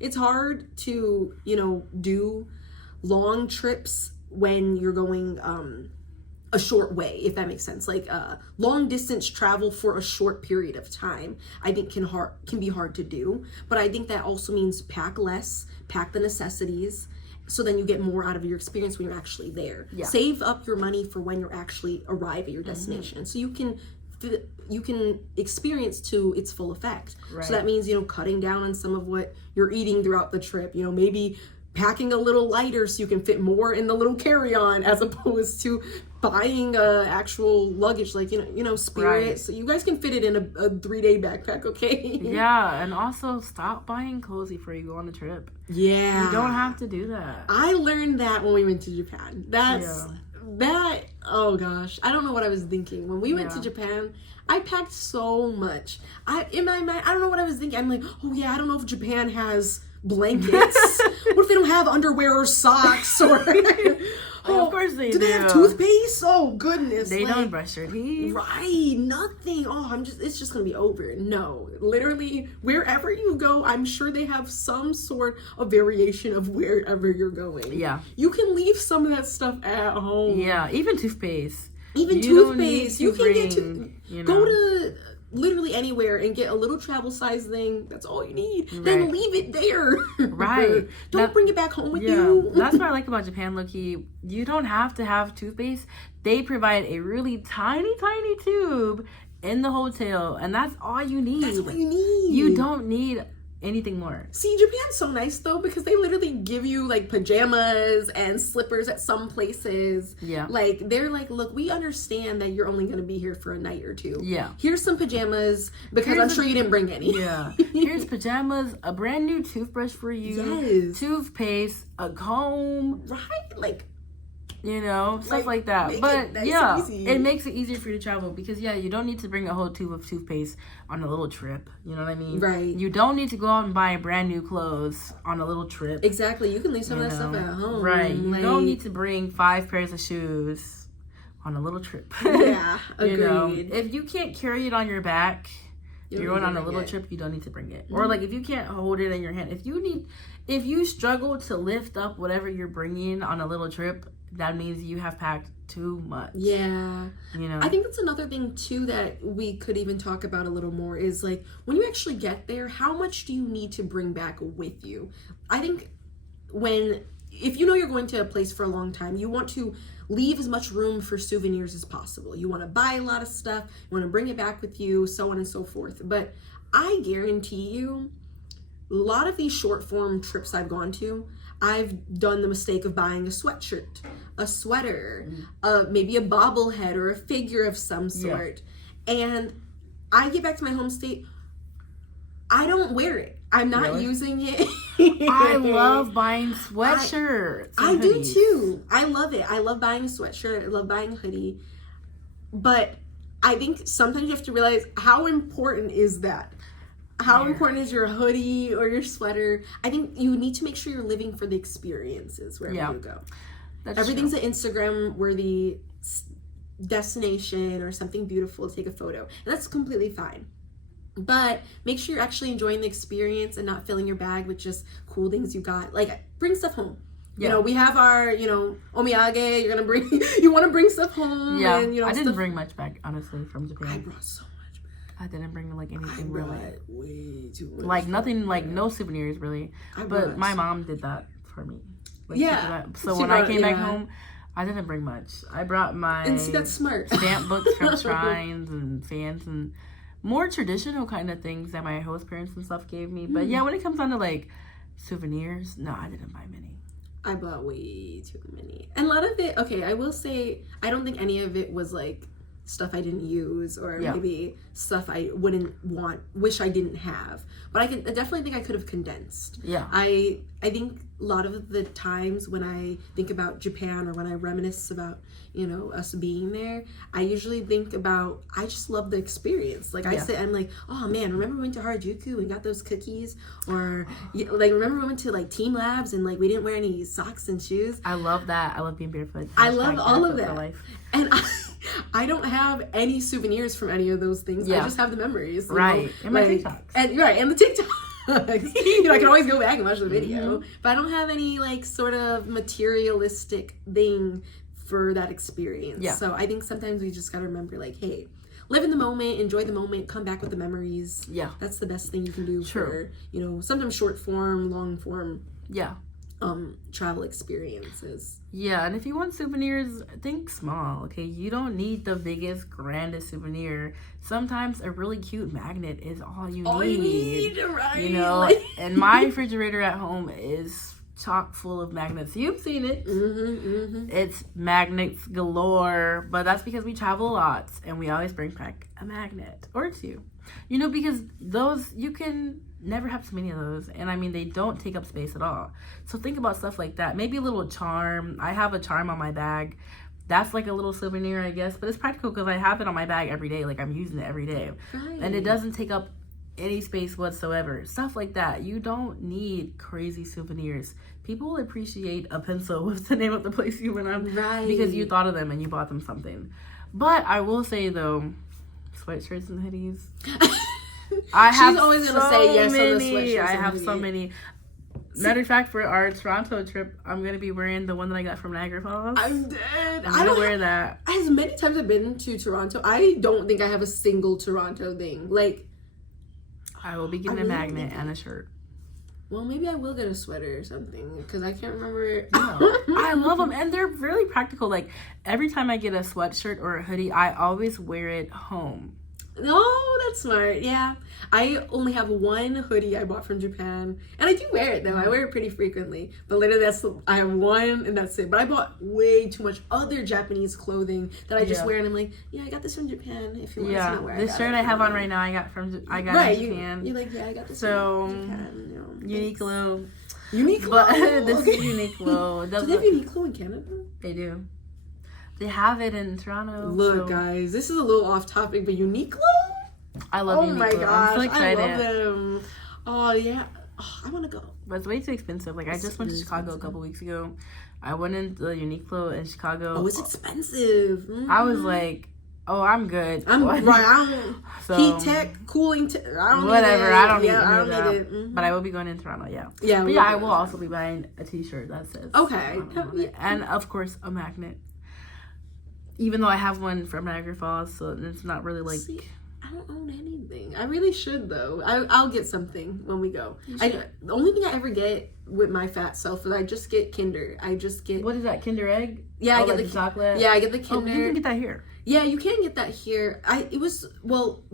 It's hard to, you know, do long trips when you're going a short way, if that makes sense. Like long distance travel for a short period of time, I think can be hard to do. But I think that also means pack less, pack the necessities, so then you get more out of your experience when you're actually there. Yeah. Save up your money for when you're actually arrive at your destination, so you can experience to its full effect. Right. So that means, you know, cutting down on some of what you're eating throughout the trip. You know, maybe packing a little lighter so you can fit more in the little carry-on, as opposed to buying actual luggage, like, you know, Spirit. Right. So you guys can fit it in a 3-day backpack, okay? Yeah, and also stop buying clothes before you go on the trip. Yeah. You don't have to do that. I learned that when we went to Japan. That, oh gosh, I don't know what I was thinking. When we went to Japan, I packed so much. In my mind, I don't know what I was thinking. I'm like, oh yeah, I don't know if Japan has blankets. What if they don't have underwear or socks? Or of course they do. Do they have toothpaste? Oh goodness. They don't brush your teeth. Right. Nothing. Oh, it's just gonna be over. No. Literally, wherever you go, I'm sure they have some sort of variation of wherever you're going. Yeah. You can leave some of that stuff at home. Yeah, even toothpaste. Even toothpaste. You can get to go to literally anywhere and get a little travel size thing. That's all you need. Right. Then leave it there. Right. Don't bring it back home with you. That's what I like about Japan, Loki. You don't have to have toothpaste. They provide a really tiny tube in the hotel, and that's all you need. That's all you need. You don't need anything more. See, Japan's so nice though, because they literally give you like pajamas and slippers at some places. Yeah. Like they're like, look, we understand that you're only going to be here for a night or two. Yeah. Here's some pajamas because I'm sure you didn't bring any. Yeah. Here's pajamas, a brand new toothbrush for you. Yes. Toothpaste, a comb. Right? Like, you know, stuff like that. But nice yeah, and easy. it makes it easier for you to travel because you don't need to bring a whole tube of toothpaste on a little trip. You know what I mean? Right. You don't need to go out and buy brand new clothes on a little trip. Exactly. You can leave some of that stuff at home. Right. You like, don't need to bring 5 pairs of shoes on a little trip. Yeah. Agreed. You know, if you can't carry it on your back, you're going on a little trip, you don't need to bring it. Mm-hmm. Or like if you can't hold it in your hand, if you struggle to lift up whatever you're bringing on a little trip, that means you have packed too much. Yeah. You know, I think that's another thing too that we could even talk about a little more is like when you actually get there, how much do you need to bring back with you? I think if you know you're going to a place for a long time, you want to leave as much room for souvenirs as possible. You want to buy a lot of stuff, you want to bring it back with you, so on and so forth. But I guarantee you, a lot of these short form trips I've gone to, I've done the mistake of buying a sweatshirt, a sweater, maybe a bobblehead or a figure of some sort. Yeah. And I get back to my home state, I don't wear it. I'm not using it. I love buying sweatshirts. I do too. I love it. I love buying a sweatshirt. I love buying a hoodie. But I think sometimes you have to realize how important is that? How important is your hoodie or your sweater? I think you need to make sure you're living for the experiences wherever you go. Everything's an Instagram worthy destination or something beautiful to take a photo. And that's completely fine. But make sure you're actually enjoying the experience and not filling your bag with just cool things you got. Like, bring stuff home. You know, we have our, omiyage. You want to bring stuff home. Yeah, and, I didn't bring much back, honestly, from Japan. I brought so much. I didn't bring like anything really. Way too much. Like nothing, like no souvenirs really. But my mom did that for me. Like, so when I came back home, I didn't bring much. I brought my and see, that's smart. stamp books from shrines and fans and more traditional kind of things that my host parents and stuff gave me. But yeah, when it comes down to like souvenirs, no, I didn't buy many. I bought way too many. And a lot of it, okay, I will say, I don't think any of it was like stuff I didn't use or maybe stuff I wish I didn't have. But I definitely think I could have condensed. Yeah. I think a lot of the times when I think about Japan or when I reminisce about, us being there, I usually think about, I just love the experience. Like I sit, I'm like, oh man, remember we went to Harajuku and got those cookies? Or like, remember we went to like Team Labs and like we didn't wear any socks and shoes? I love that. I love being barefoot. I love all of that. And I don't have any souvenirs from any of those things. I just have the memories. Right. And my TikToks. And the TikToks. I can always go back and watch the video. But I don't have any like sort of materialistic thing for that experience. Yeah. So I think sometimes we just gotta remember like, hey, live in the moment, enjoy the moment, come back with the memories. Yeah. That's the best thing you can do for, sometimes short form, long form. Yeah. Travel experiences. Yeah, and if you want souvenirs, think small, okay? You don't need the biggest, grandest souvenir. Sometimes a really cute magnet is all you need. Right? And my refrigerator at home is chock full of magnets. You've seen it. It's magnets galore, but that's because we travel a lot and we always bring back a magnet or two. Because those, you can never have too many of those, and I mean they don't take up space at all. So think about stuff like that. Maybe a little charm. I have a charm on my bag. That's like a little souvenir, I guess, but it's practical because I have it on my bag every day. Like I'm using it every day, and it doesn't take up any space whatsoever. Stuff like that. You don't need crazy souvenirs. People will appreciate a pencil with the name of the place you went on because you thought of them and you bought them something. But I will say though, sweatshirts and hoodies. She's always gonna say yes on the sweatshirts. I have so many. Matter of fact, for our Toronto trip, I'm gonna be wearing the one that I got from Niagara Falls. I'm dead. I'm gonna wear that. As many times I've been to Toronto, I don't think I have a single Toronto thing. Like, I will be getting a magnet and a shirt. Well, maybe I will get a sweater or something because I can't remember. I love them, and they're really practical. Like every time I get a sweatshirt or a hoodie, I always wear it home. Oh, that's smart. Yeah. I only have one hoodie I bought from Japan. And I do wear it, though. I wear it pretty frequently. But literally, I have one, and that's it. But I bought way too much other Japanese clothing that I just wear. And I'm like, yeah, I got this from Japan. If you want to know where this shirt I have on right now, I got in Japan. You're like, yeah, I got this from Japan. Uniqlo. Uniqlo? But this is Uniqlo. Do they have Uniqlo in Canada? They do. They have it in Toronto. Look, guys, this is a little off topic, but Uniqlo? I love Uniqlo. Oh my gosh, I'm so excited. I love them. Oh, yeah. Oh, I want to go. But it's way too expensive. Like, I just went to Chicago a couple weeks ago. I went into Uniqlo in Chicago. Oh, it's expensive. Mm-hmm. I was like, oh, I'm good. Heat tech, cooling tech. I don't need it. Mm-hmm. But I will be going in Toronto, Yeah, but yeah, I will also be buying a t-shirt that says. Okay. And, of course, a magnet. Even though I have one from Niagara Falls, so it's not really like... See, I don't own anything. I really should, though. I'll get something when we go. The only thing I ever get with my fat self is I just get Kinder. What is that, Kinder Egg? Yeah, I get the chocolate? Yeah, I get the Kinder. Oh, you can get that here. Yeah, you can get that here.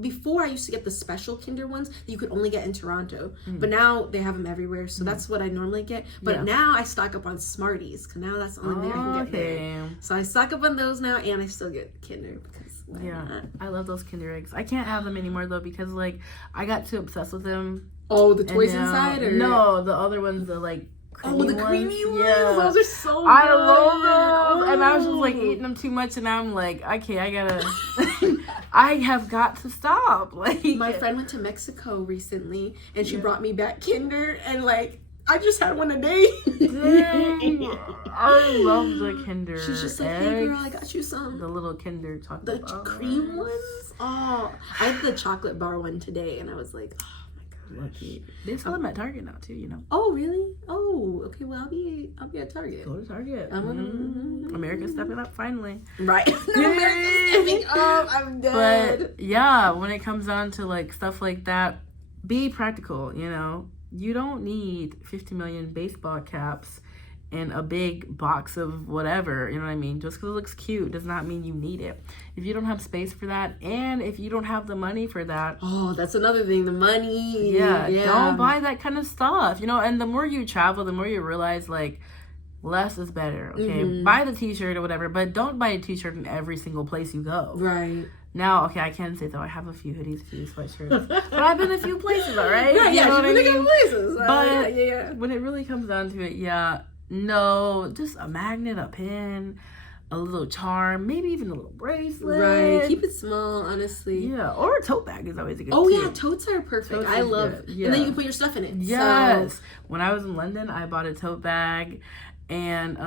Before I used to get the special Kinder ones that you could only get in Toronto. Mm. But now they have them everywhere, so that's what I normally get. But now I stock up on Smarties, because now that's the only thing I can get there. So I stock up on those now, and I still get Kinder, because why not? I love those Kinder Eggs. I can't have them anymore, though, because, like, I got too obsessed with them. Oh, the toys inside? Or? No, the other ones, the, like, creamy ones? Yeah. Those are so good. I love those. And I was just like eating them too much, and I'm like, okay, I have got to stop. Like, my friend went to Mexico recently, and she brought me back Kinder, and like, I just had one a day. Dang. I love the Kinder. She's just like, hey girl, I got you some. The little Kinder chocolate The cream ones? Oh, I had the chocolate bar one today, and I was like, oh. Lucky. They sell them at Target now too, you know. Oh really? Oh, okay. Well, I'll be at Target. Go to Target. America's stepping up finally. Right. America's stepping up. I'm dead. But yeah, when it comes down to like stuff like that, be practical. You know, you don't need 50 million baseball caps and a big box of whatever, you know what I mean? Just because it looks cute does not mean you need it. If you don't have space for that, and if you don't have the money for that... Oh, that's another thing, the money. Yeah, don't buy that kind of stuff, you know? And the more you travel, the more you realize, like, less is better, okay? Mm-hmm. Buy the t-shirt or whatever, but don't buy a t-shirt in every single place you go. Right. Now, okay, I can say, though, I have a few hoodies, a few sweatshirts. But I've been a few places, all right? Right, you know what I mean? Couple places. But when it really comes down to it, no, just a magnet, a pin, a little charm, maybe even a little bracelet. Right. Keep it small, honestly. Yeah. Or a tote bag is always a good yeah, totes are perfect. I love and then you can put your stuff in it. Yes. So. When I was in London, I bought a tote bag, and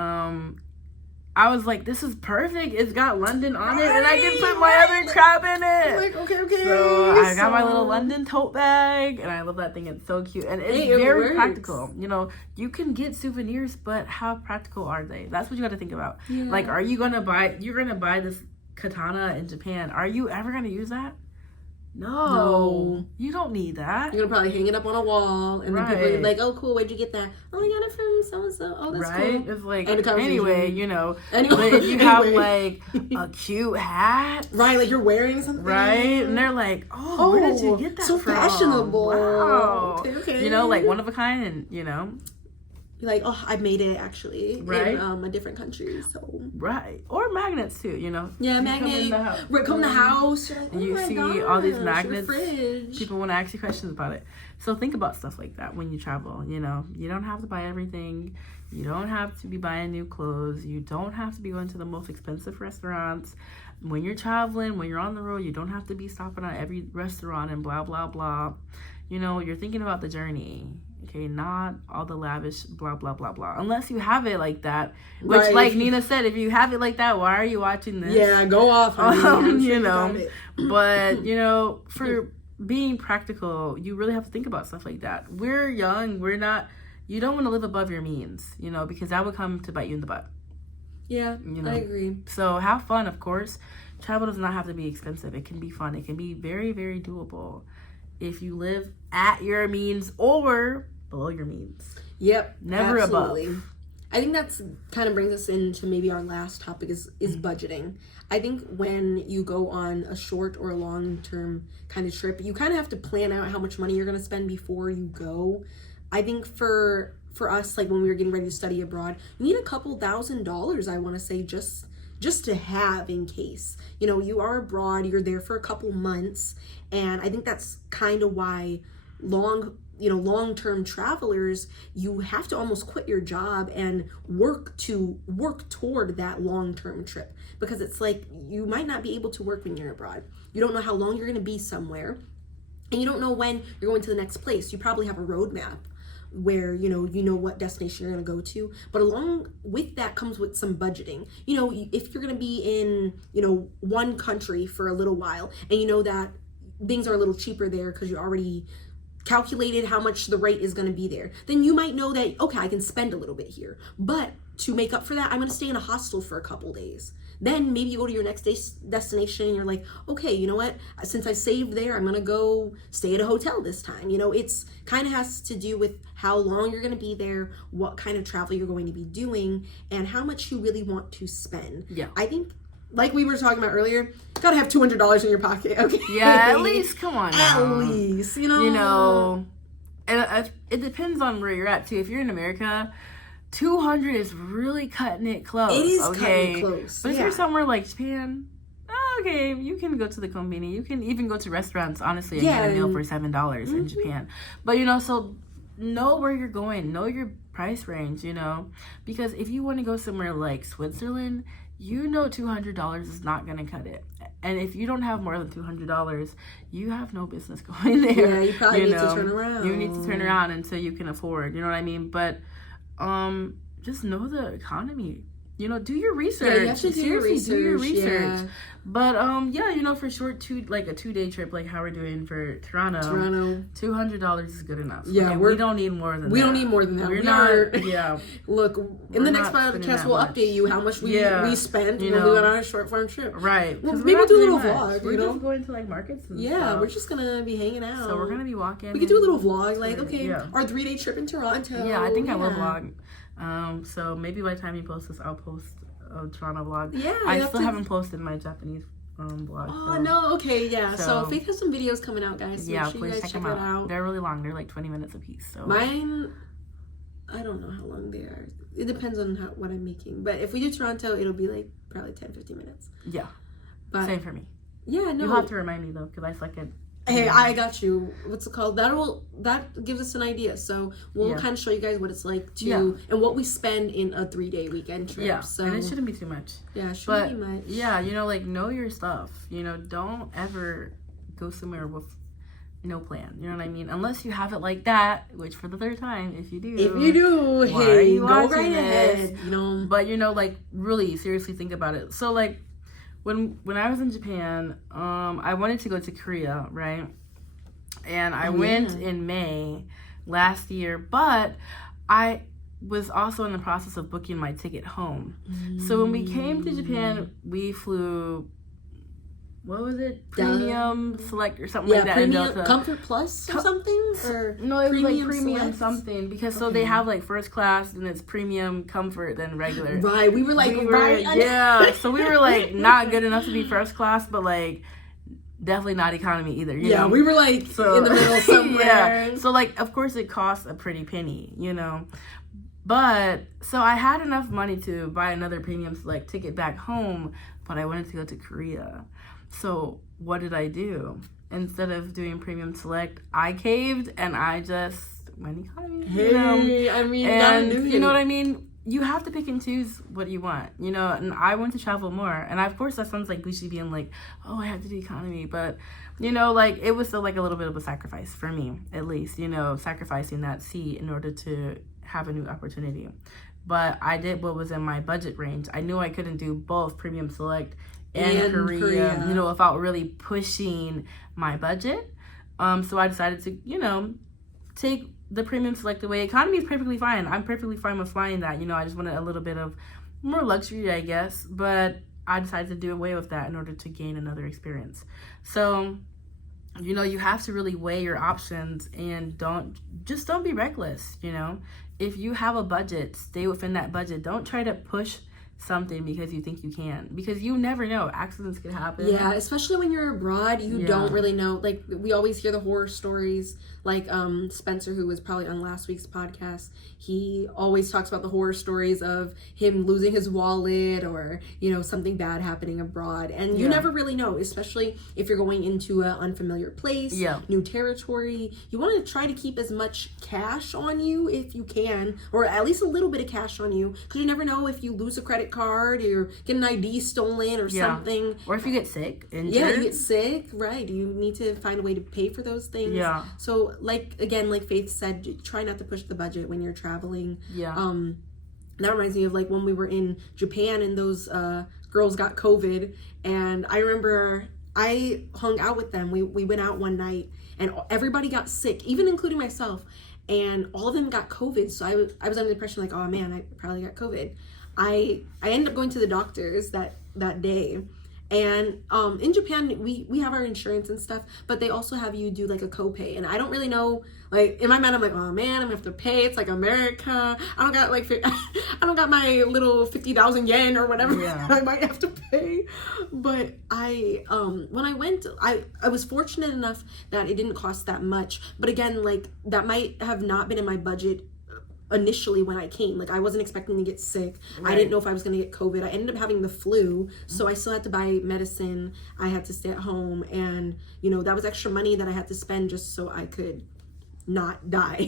I was like, this is perfect. It's got London on it, and I can put my other crap in it. Like, okay. So I got my little London tote bag, and I love that thing. It's so cute. And it's very practical. You know, you can get souvenirs, but how practical are they? That's what you got to think about. Yeah. Like, you're going to buy this katana in Japan. Are you ever going to use that? No, you don't need that. You're gonna probably hang it up on a wall, and then people are like, "Oh, cool, where'd you get that? Oh, I got it from so and so. Oh, that's cool." It's like, anyway, you know. But if you have like a cute hat, right? Like you're wearing something, right? And they're like, "Oh, where did you get that so from? Fashionable. Wow, okay. You know, like one of a kind, and you know." You're like, oh, I made it actually in a different country, so or magnets too, you know. Yeah, magnet. Come in the house. You're like, oh you see all these magnets. People want to ask you questions about it, so think about stuff like that when you travel. You know, you don't have to buy everything. You don't have to be buying new clothes. You don't have to be going to the most expensive restaurants. When you're traveling, when you're on the road, you don't have to be stopping at every restaurant and blah blah blah. You know, you're thinking about the journey. Okay, not all the lavish blah blah blah blah. Unless you have it like that, which, like Nina said, if you have it like that, why are you watching this? Yeah, go off. You know, but you know, for being practical, you really have to think about stuff like that. We're young. We're not. You don't want to live above your means, you know, because that would come to bite you in the butt. Yeah, you know? I agree. So have fun, of course. Travel does not have to be expensive. It can be fun. It can be very, very doable if you live at your means or below your means. Yep. Never above. I think that's kind of brings us into maybe our last topic is budgeting. I think when you go on a short or a long-term kind of trip, you kind of have to plan out how much money you're going to spend before you go. I think for us, like when we were getting ready to study abroad, you need a couple $1,000s, I want to say, just to have in case. You know, you are abroad, you're there for a couple months, and I think that's kind of why long-term travelers, you have to almost quit your job and work toward that long-term trip, because it's like you might not be able to work when you're abroad. You don't know how long you're going to be somewhere, and you don't know when you're going to the next place. You probably have a roadmap where you know what destination you're going to go to, but along with that comes with some budgeting. You know, if you're going to be in one country for a little while, and you know that things are a little cheaper there because you already calculated how much the rate is going to be there, then you might know that, okay, I can spend a little bit here, but to make up for that, I'm going to stay in a hostel for a couple days. Then maybe you go to your next destination and you're like, okay, you know what, since I saved there, I'm going to go stay at a hotel this time. You know, it's kind of has to do with how long you're going to be there, what kind of travel you're going to be doing, and how much you really want to spend. Yeah. I think, like we were talking about earlier, gotta have $200 in your pocket. Okay. Yeah, at least, come on now. At least, you know. And it depends on where you're at too. If you're in America, 200 is really cutting it close. It is cutting it close. But if you're somewhere like Japan, okay, you can go to the convenience. You can even go to restaurants, honestly, and get a meal for $7 in Japan. But so know where you're going, know your price range, because if you want to go somewhere like Switzerland, $200 is not going to cut it. And if you don't have more than $200, you have no business going there. Yeah, you probably need to turn around. You need to turn around until you can afford, you know what I mean? But just know the economy. Do your research. Yeah, you have to do your research. Yeah. But for short a 2-day trip like how we're doing for Toronto, $200 is good enough. Yeah, we don't need more than that. We don't need more than that. We're not. Yeah. Look, in the next podcast, we'll update you how much we spent when we went on a short farm trip. Right. Well, maybe we'll do a little vlog. We're just going to markets. And stuff. We're just gonna be hanging out. So we're gonna be walking. We could do a little vlog, our 3-day trip in Toronto. Yeah, I think I will vlog. So maybe by the time you post this, I'll post a Toronto vlog. Yeah, I still haven't posted my Japanese vlog. Oh, no, okay, yeah. So Faith has some videos coming out, guys. So make sure you guys check them out. They're really long. They're like 20 minutes a piece. So mine, I don't know how long they are. It depends on what I'm making. But if we do Toronto, it'll be like probably 10-15 minutes. Yeah. But same for me. Yeah, no. You'll have to remind me though, because I suck at. Hey, I got you. What's it called? That gives us an idea. So we'll kind of show you guys what it's like and what we spend in a 3-day weekend trip. Yeah, so and it shouldn't be too much. Yeah, it shouldn't be much. Yeah, know your stuff. Don't ever go somewhere with no plan. You know what I mean? Unless you have it like that, which for the third time, if you do, hey, go right ahead. But really seriously think about it. So When I was in Japan, I wanted to go to Korea, right? And I went in May last year, but I was also in the process of booking my ticket home. So when we came to Japan, we flew, what was it? Premium Select or something like that. Premium, Comfort Plus or something? No, it was like Premium something. Because so they have first class, and it's Premium Comfort, then regular. Right, we were yeah, so we were not good enough to be first class, but definitely not economy either. You know? We were in the middle somewhere. Yeah, so of course it costs a pretty penny, But, so I had enough money to buy another Premium Select ticket back home, but I wanted to go to Korea. So what did I do? Instead of doing Premium Select, I caved and I just went economy. You know what I mean? You have to pick and choose what you want, and I want to travel more. And of course that sounds like Lucy being oh, I have to do economy. But, it was still a little bit of a sacrifice for me, at least, sacrificing that seat in order to have a new opportunity. But I did what was in my budget range. I knew I couldn't do both Premium Select and Korea, without really pushing my budget. So I decided to, take the Premium Select away. Economy is perfectly fine. I'm perfectly fine with flying that. I just wanted a little bit of more luxury, I guess. But I decided to do away with that in order to gain another experience. So you know, you have to really weigh your options and don't be reckless, you know. If you have a budget, stay within that budget. Don't try to push something because you think you can, because you never know, accidents could happen. Yeah, especially when you're abroad, you don't really know. Like, we always hear the horror stories, like Spencer, who was probably on last week's podcast, he always talks about the horror stories of him losing his wallet, or, you know, something bad happening abroad, and you never really know, especially if you're going into an unfamiliar place, new territory. You want to try to keep as much cash on you if you can, or at least a little bit of cash on you, because you never know if you lose a credit card or get an ID stolen or something, or if you get sick, injured. you get sick, right? You need to find a way to pay for those things. So, like, again, like Faith said, try not to push the budget when you're traveling. That reminds me of, like, when we were in Japan and those girls got COVID, and I remember I hung out with them. We went out one night and everybody got sick, even including myself, and all of them got COVID. So I was under the impression, like, oh man, I probably got COVID. I ended up going to the doctors that day, and in Japan we have our insurance and stuff, but they also have you do like a copay, and I don't really know, like, in my mind I'm like, oh man, I'm gonna have to pay. It's like America. I don't got like I don't got my little 50,000 yen or whatever I might have to pay. But when I went, I was fortunate enough that it didn't cost that much, but again, like, that might have not been in my budget initially when I came. Like, I wasn't expecting to get sick. I didn't know if I was going to get COVID. I ended up having the flu, so I still had to buy medicine. I had to stay at home, and, you know, that was extra money that I had to spend just so I could not die.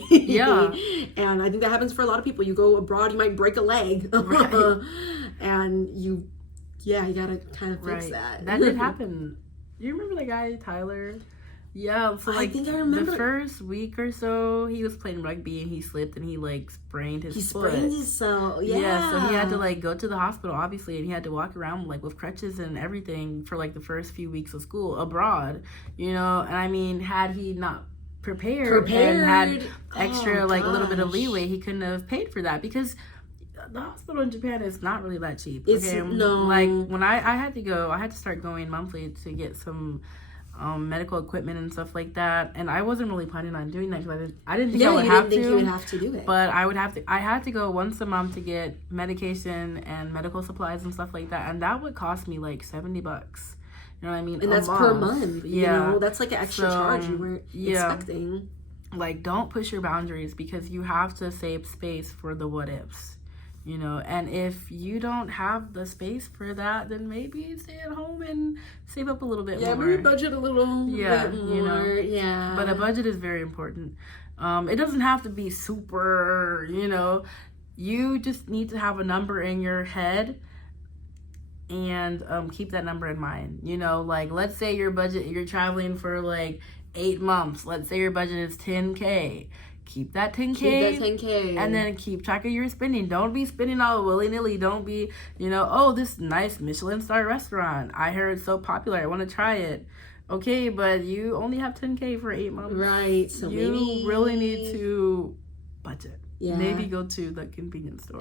And I think that happens for a lot of people. You go abroad, you might break a leg. And you gotta kind of fix that. That did happen. You remember the guy, Tyler? Yeah, so, like, I think I remember the first week or so, he was playing rugby and he slipped and he, like, sprained his foot. He sprained himself, Yeah, so he had to, like, go to the hospital, obviously, and he had to walk around, like, with crutches and everything for, like, the first few weeks of school abroad, you know. And I mean, had he not prepared and had extra, like, a little bit of leeway, he couldn't have paid for that, because the hospital in Japan is not really that cheap. Like, when I had to start going monthly to get some medical equipment and stuff like that, and I wasn't really planning on doing that because I didn't think I would have to. You would have to do it, but I had to go once a month to get medication and medical supplies and stuff like that, and that would cost me like $70. You know what I mean? And that's per month. You know, that's like an extra charge you weren't expecting. Like, don't push your boundaries, because you have to save space for the what ifs. You know, and if you don't have the space for that, then maybe stay at home and save up a little bit more. Yeah, maybe budget a little bit more. You know, but a budget is very important. It doesn't have to be super, you know, you just need to have a number in your head and keep that number in mind. You know, like, let's say your budget, you're traveling for like 8 months. Let's say your budget is $10K. Keep that 10K. And then keep track of your spending. Don't be spending all willy-nilly. Don't be, you know, oh, this nice Michelin star restaurant, I heard it's so popular, I want to try it. Okay, but you only have 10K for 8 months. Right. So you really need to budget. Yeah. Maybe go to the convenience store.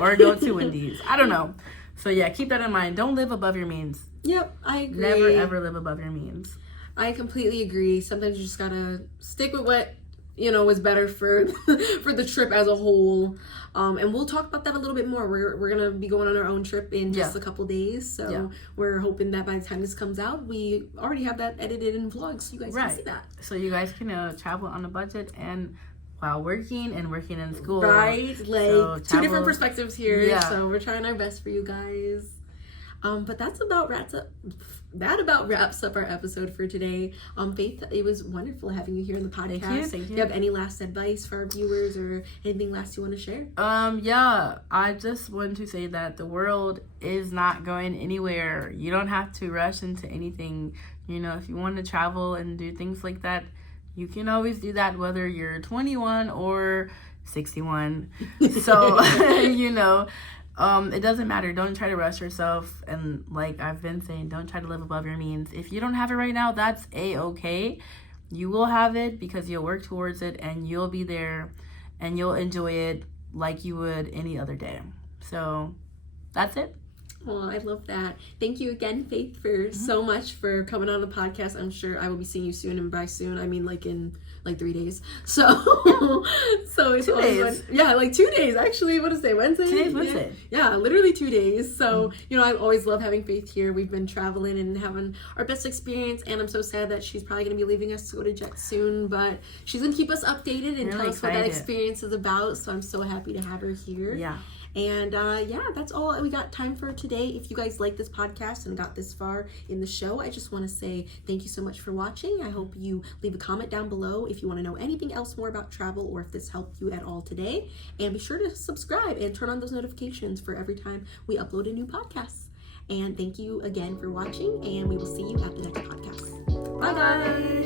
Or go to Wendy's. I don't know. So yeah, keep that in mind. Don't live above your means. Yep, I agree. Never ever live above your means. I completely agree. Sometimes you just gotta stick with what, you know, is better for the trip as a whole. And we'll talk about that a little bit more. We're gonna be going on our own trip in just a couple days, so we're hoping that by the time this comes out, we already have that edited in vlogs, so you guys can see that. So you guys can travel on a budget and while working in school. Right, like, so two different perspectives here. So we're trying our best for you guys. But that about wraps up our episode for today. Faith, it was wonderful having you here on the podcast. Thank you. Do you have any last advice for our viewers, or anything last you want to share? I just want to say that the world is not going anywhere. You don't have to rush into anything. You know, if you want to travel and do things like that, you can always do that, whether you're 21 or 61. So, you know, it doesn't matter. Don't try to rush yourself. And like I've been saying, don't try to live above your means. If you don't have it right now, that's A-okay. You will have it because you'll work towards it, and you'll be there and you'll enjoy it like you would any other day. So that's it. Oh, I love that. Thank you again, Faith, for so much for coming on the podcast. I'm sure I will be seeing you soon, and by soon, I mean like in like 3 days. So, so it's 2 days. like 2 days actually. What is today? Wednesday? Today's Wednesday. Yeah, literally 2 days. So, I always love having Faith here. We've been traveling and having our best experience, and I'm so sad that she's probably going to be leaving us to go to Jet soon, but she's going to keep us updated and tell us what that experience is about. So I'm so happy to have her here. Yeah. And that's all we got time for today. If you guys like this podcast and got this far in the show, I just want to say thank you so much for watching. I hope you leave a comment down below if you want to know anything else more about travel or if this helped you at all today. And be sure to subscribe and turn on those notifications for every time we upload a new podcast. And thank you again for watching, and we will see you at the next podcast. Bye, guys.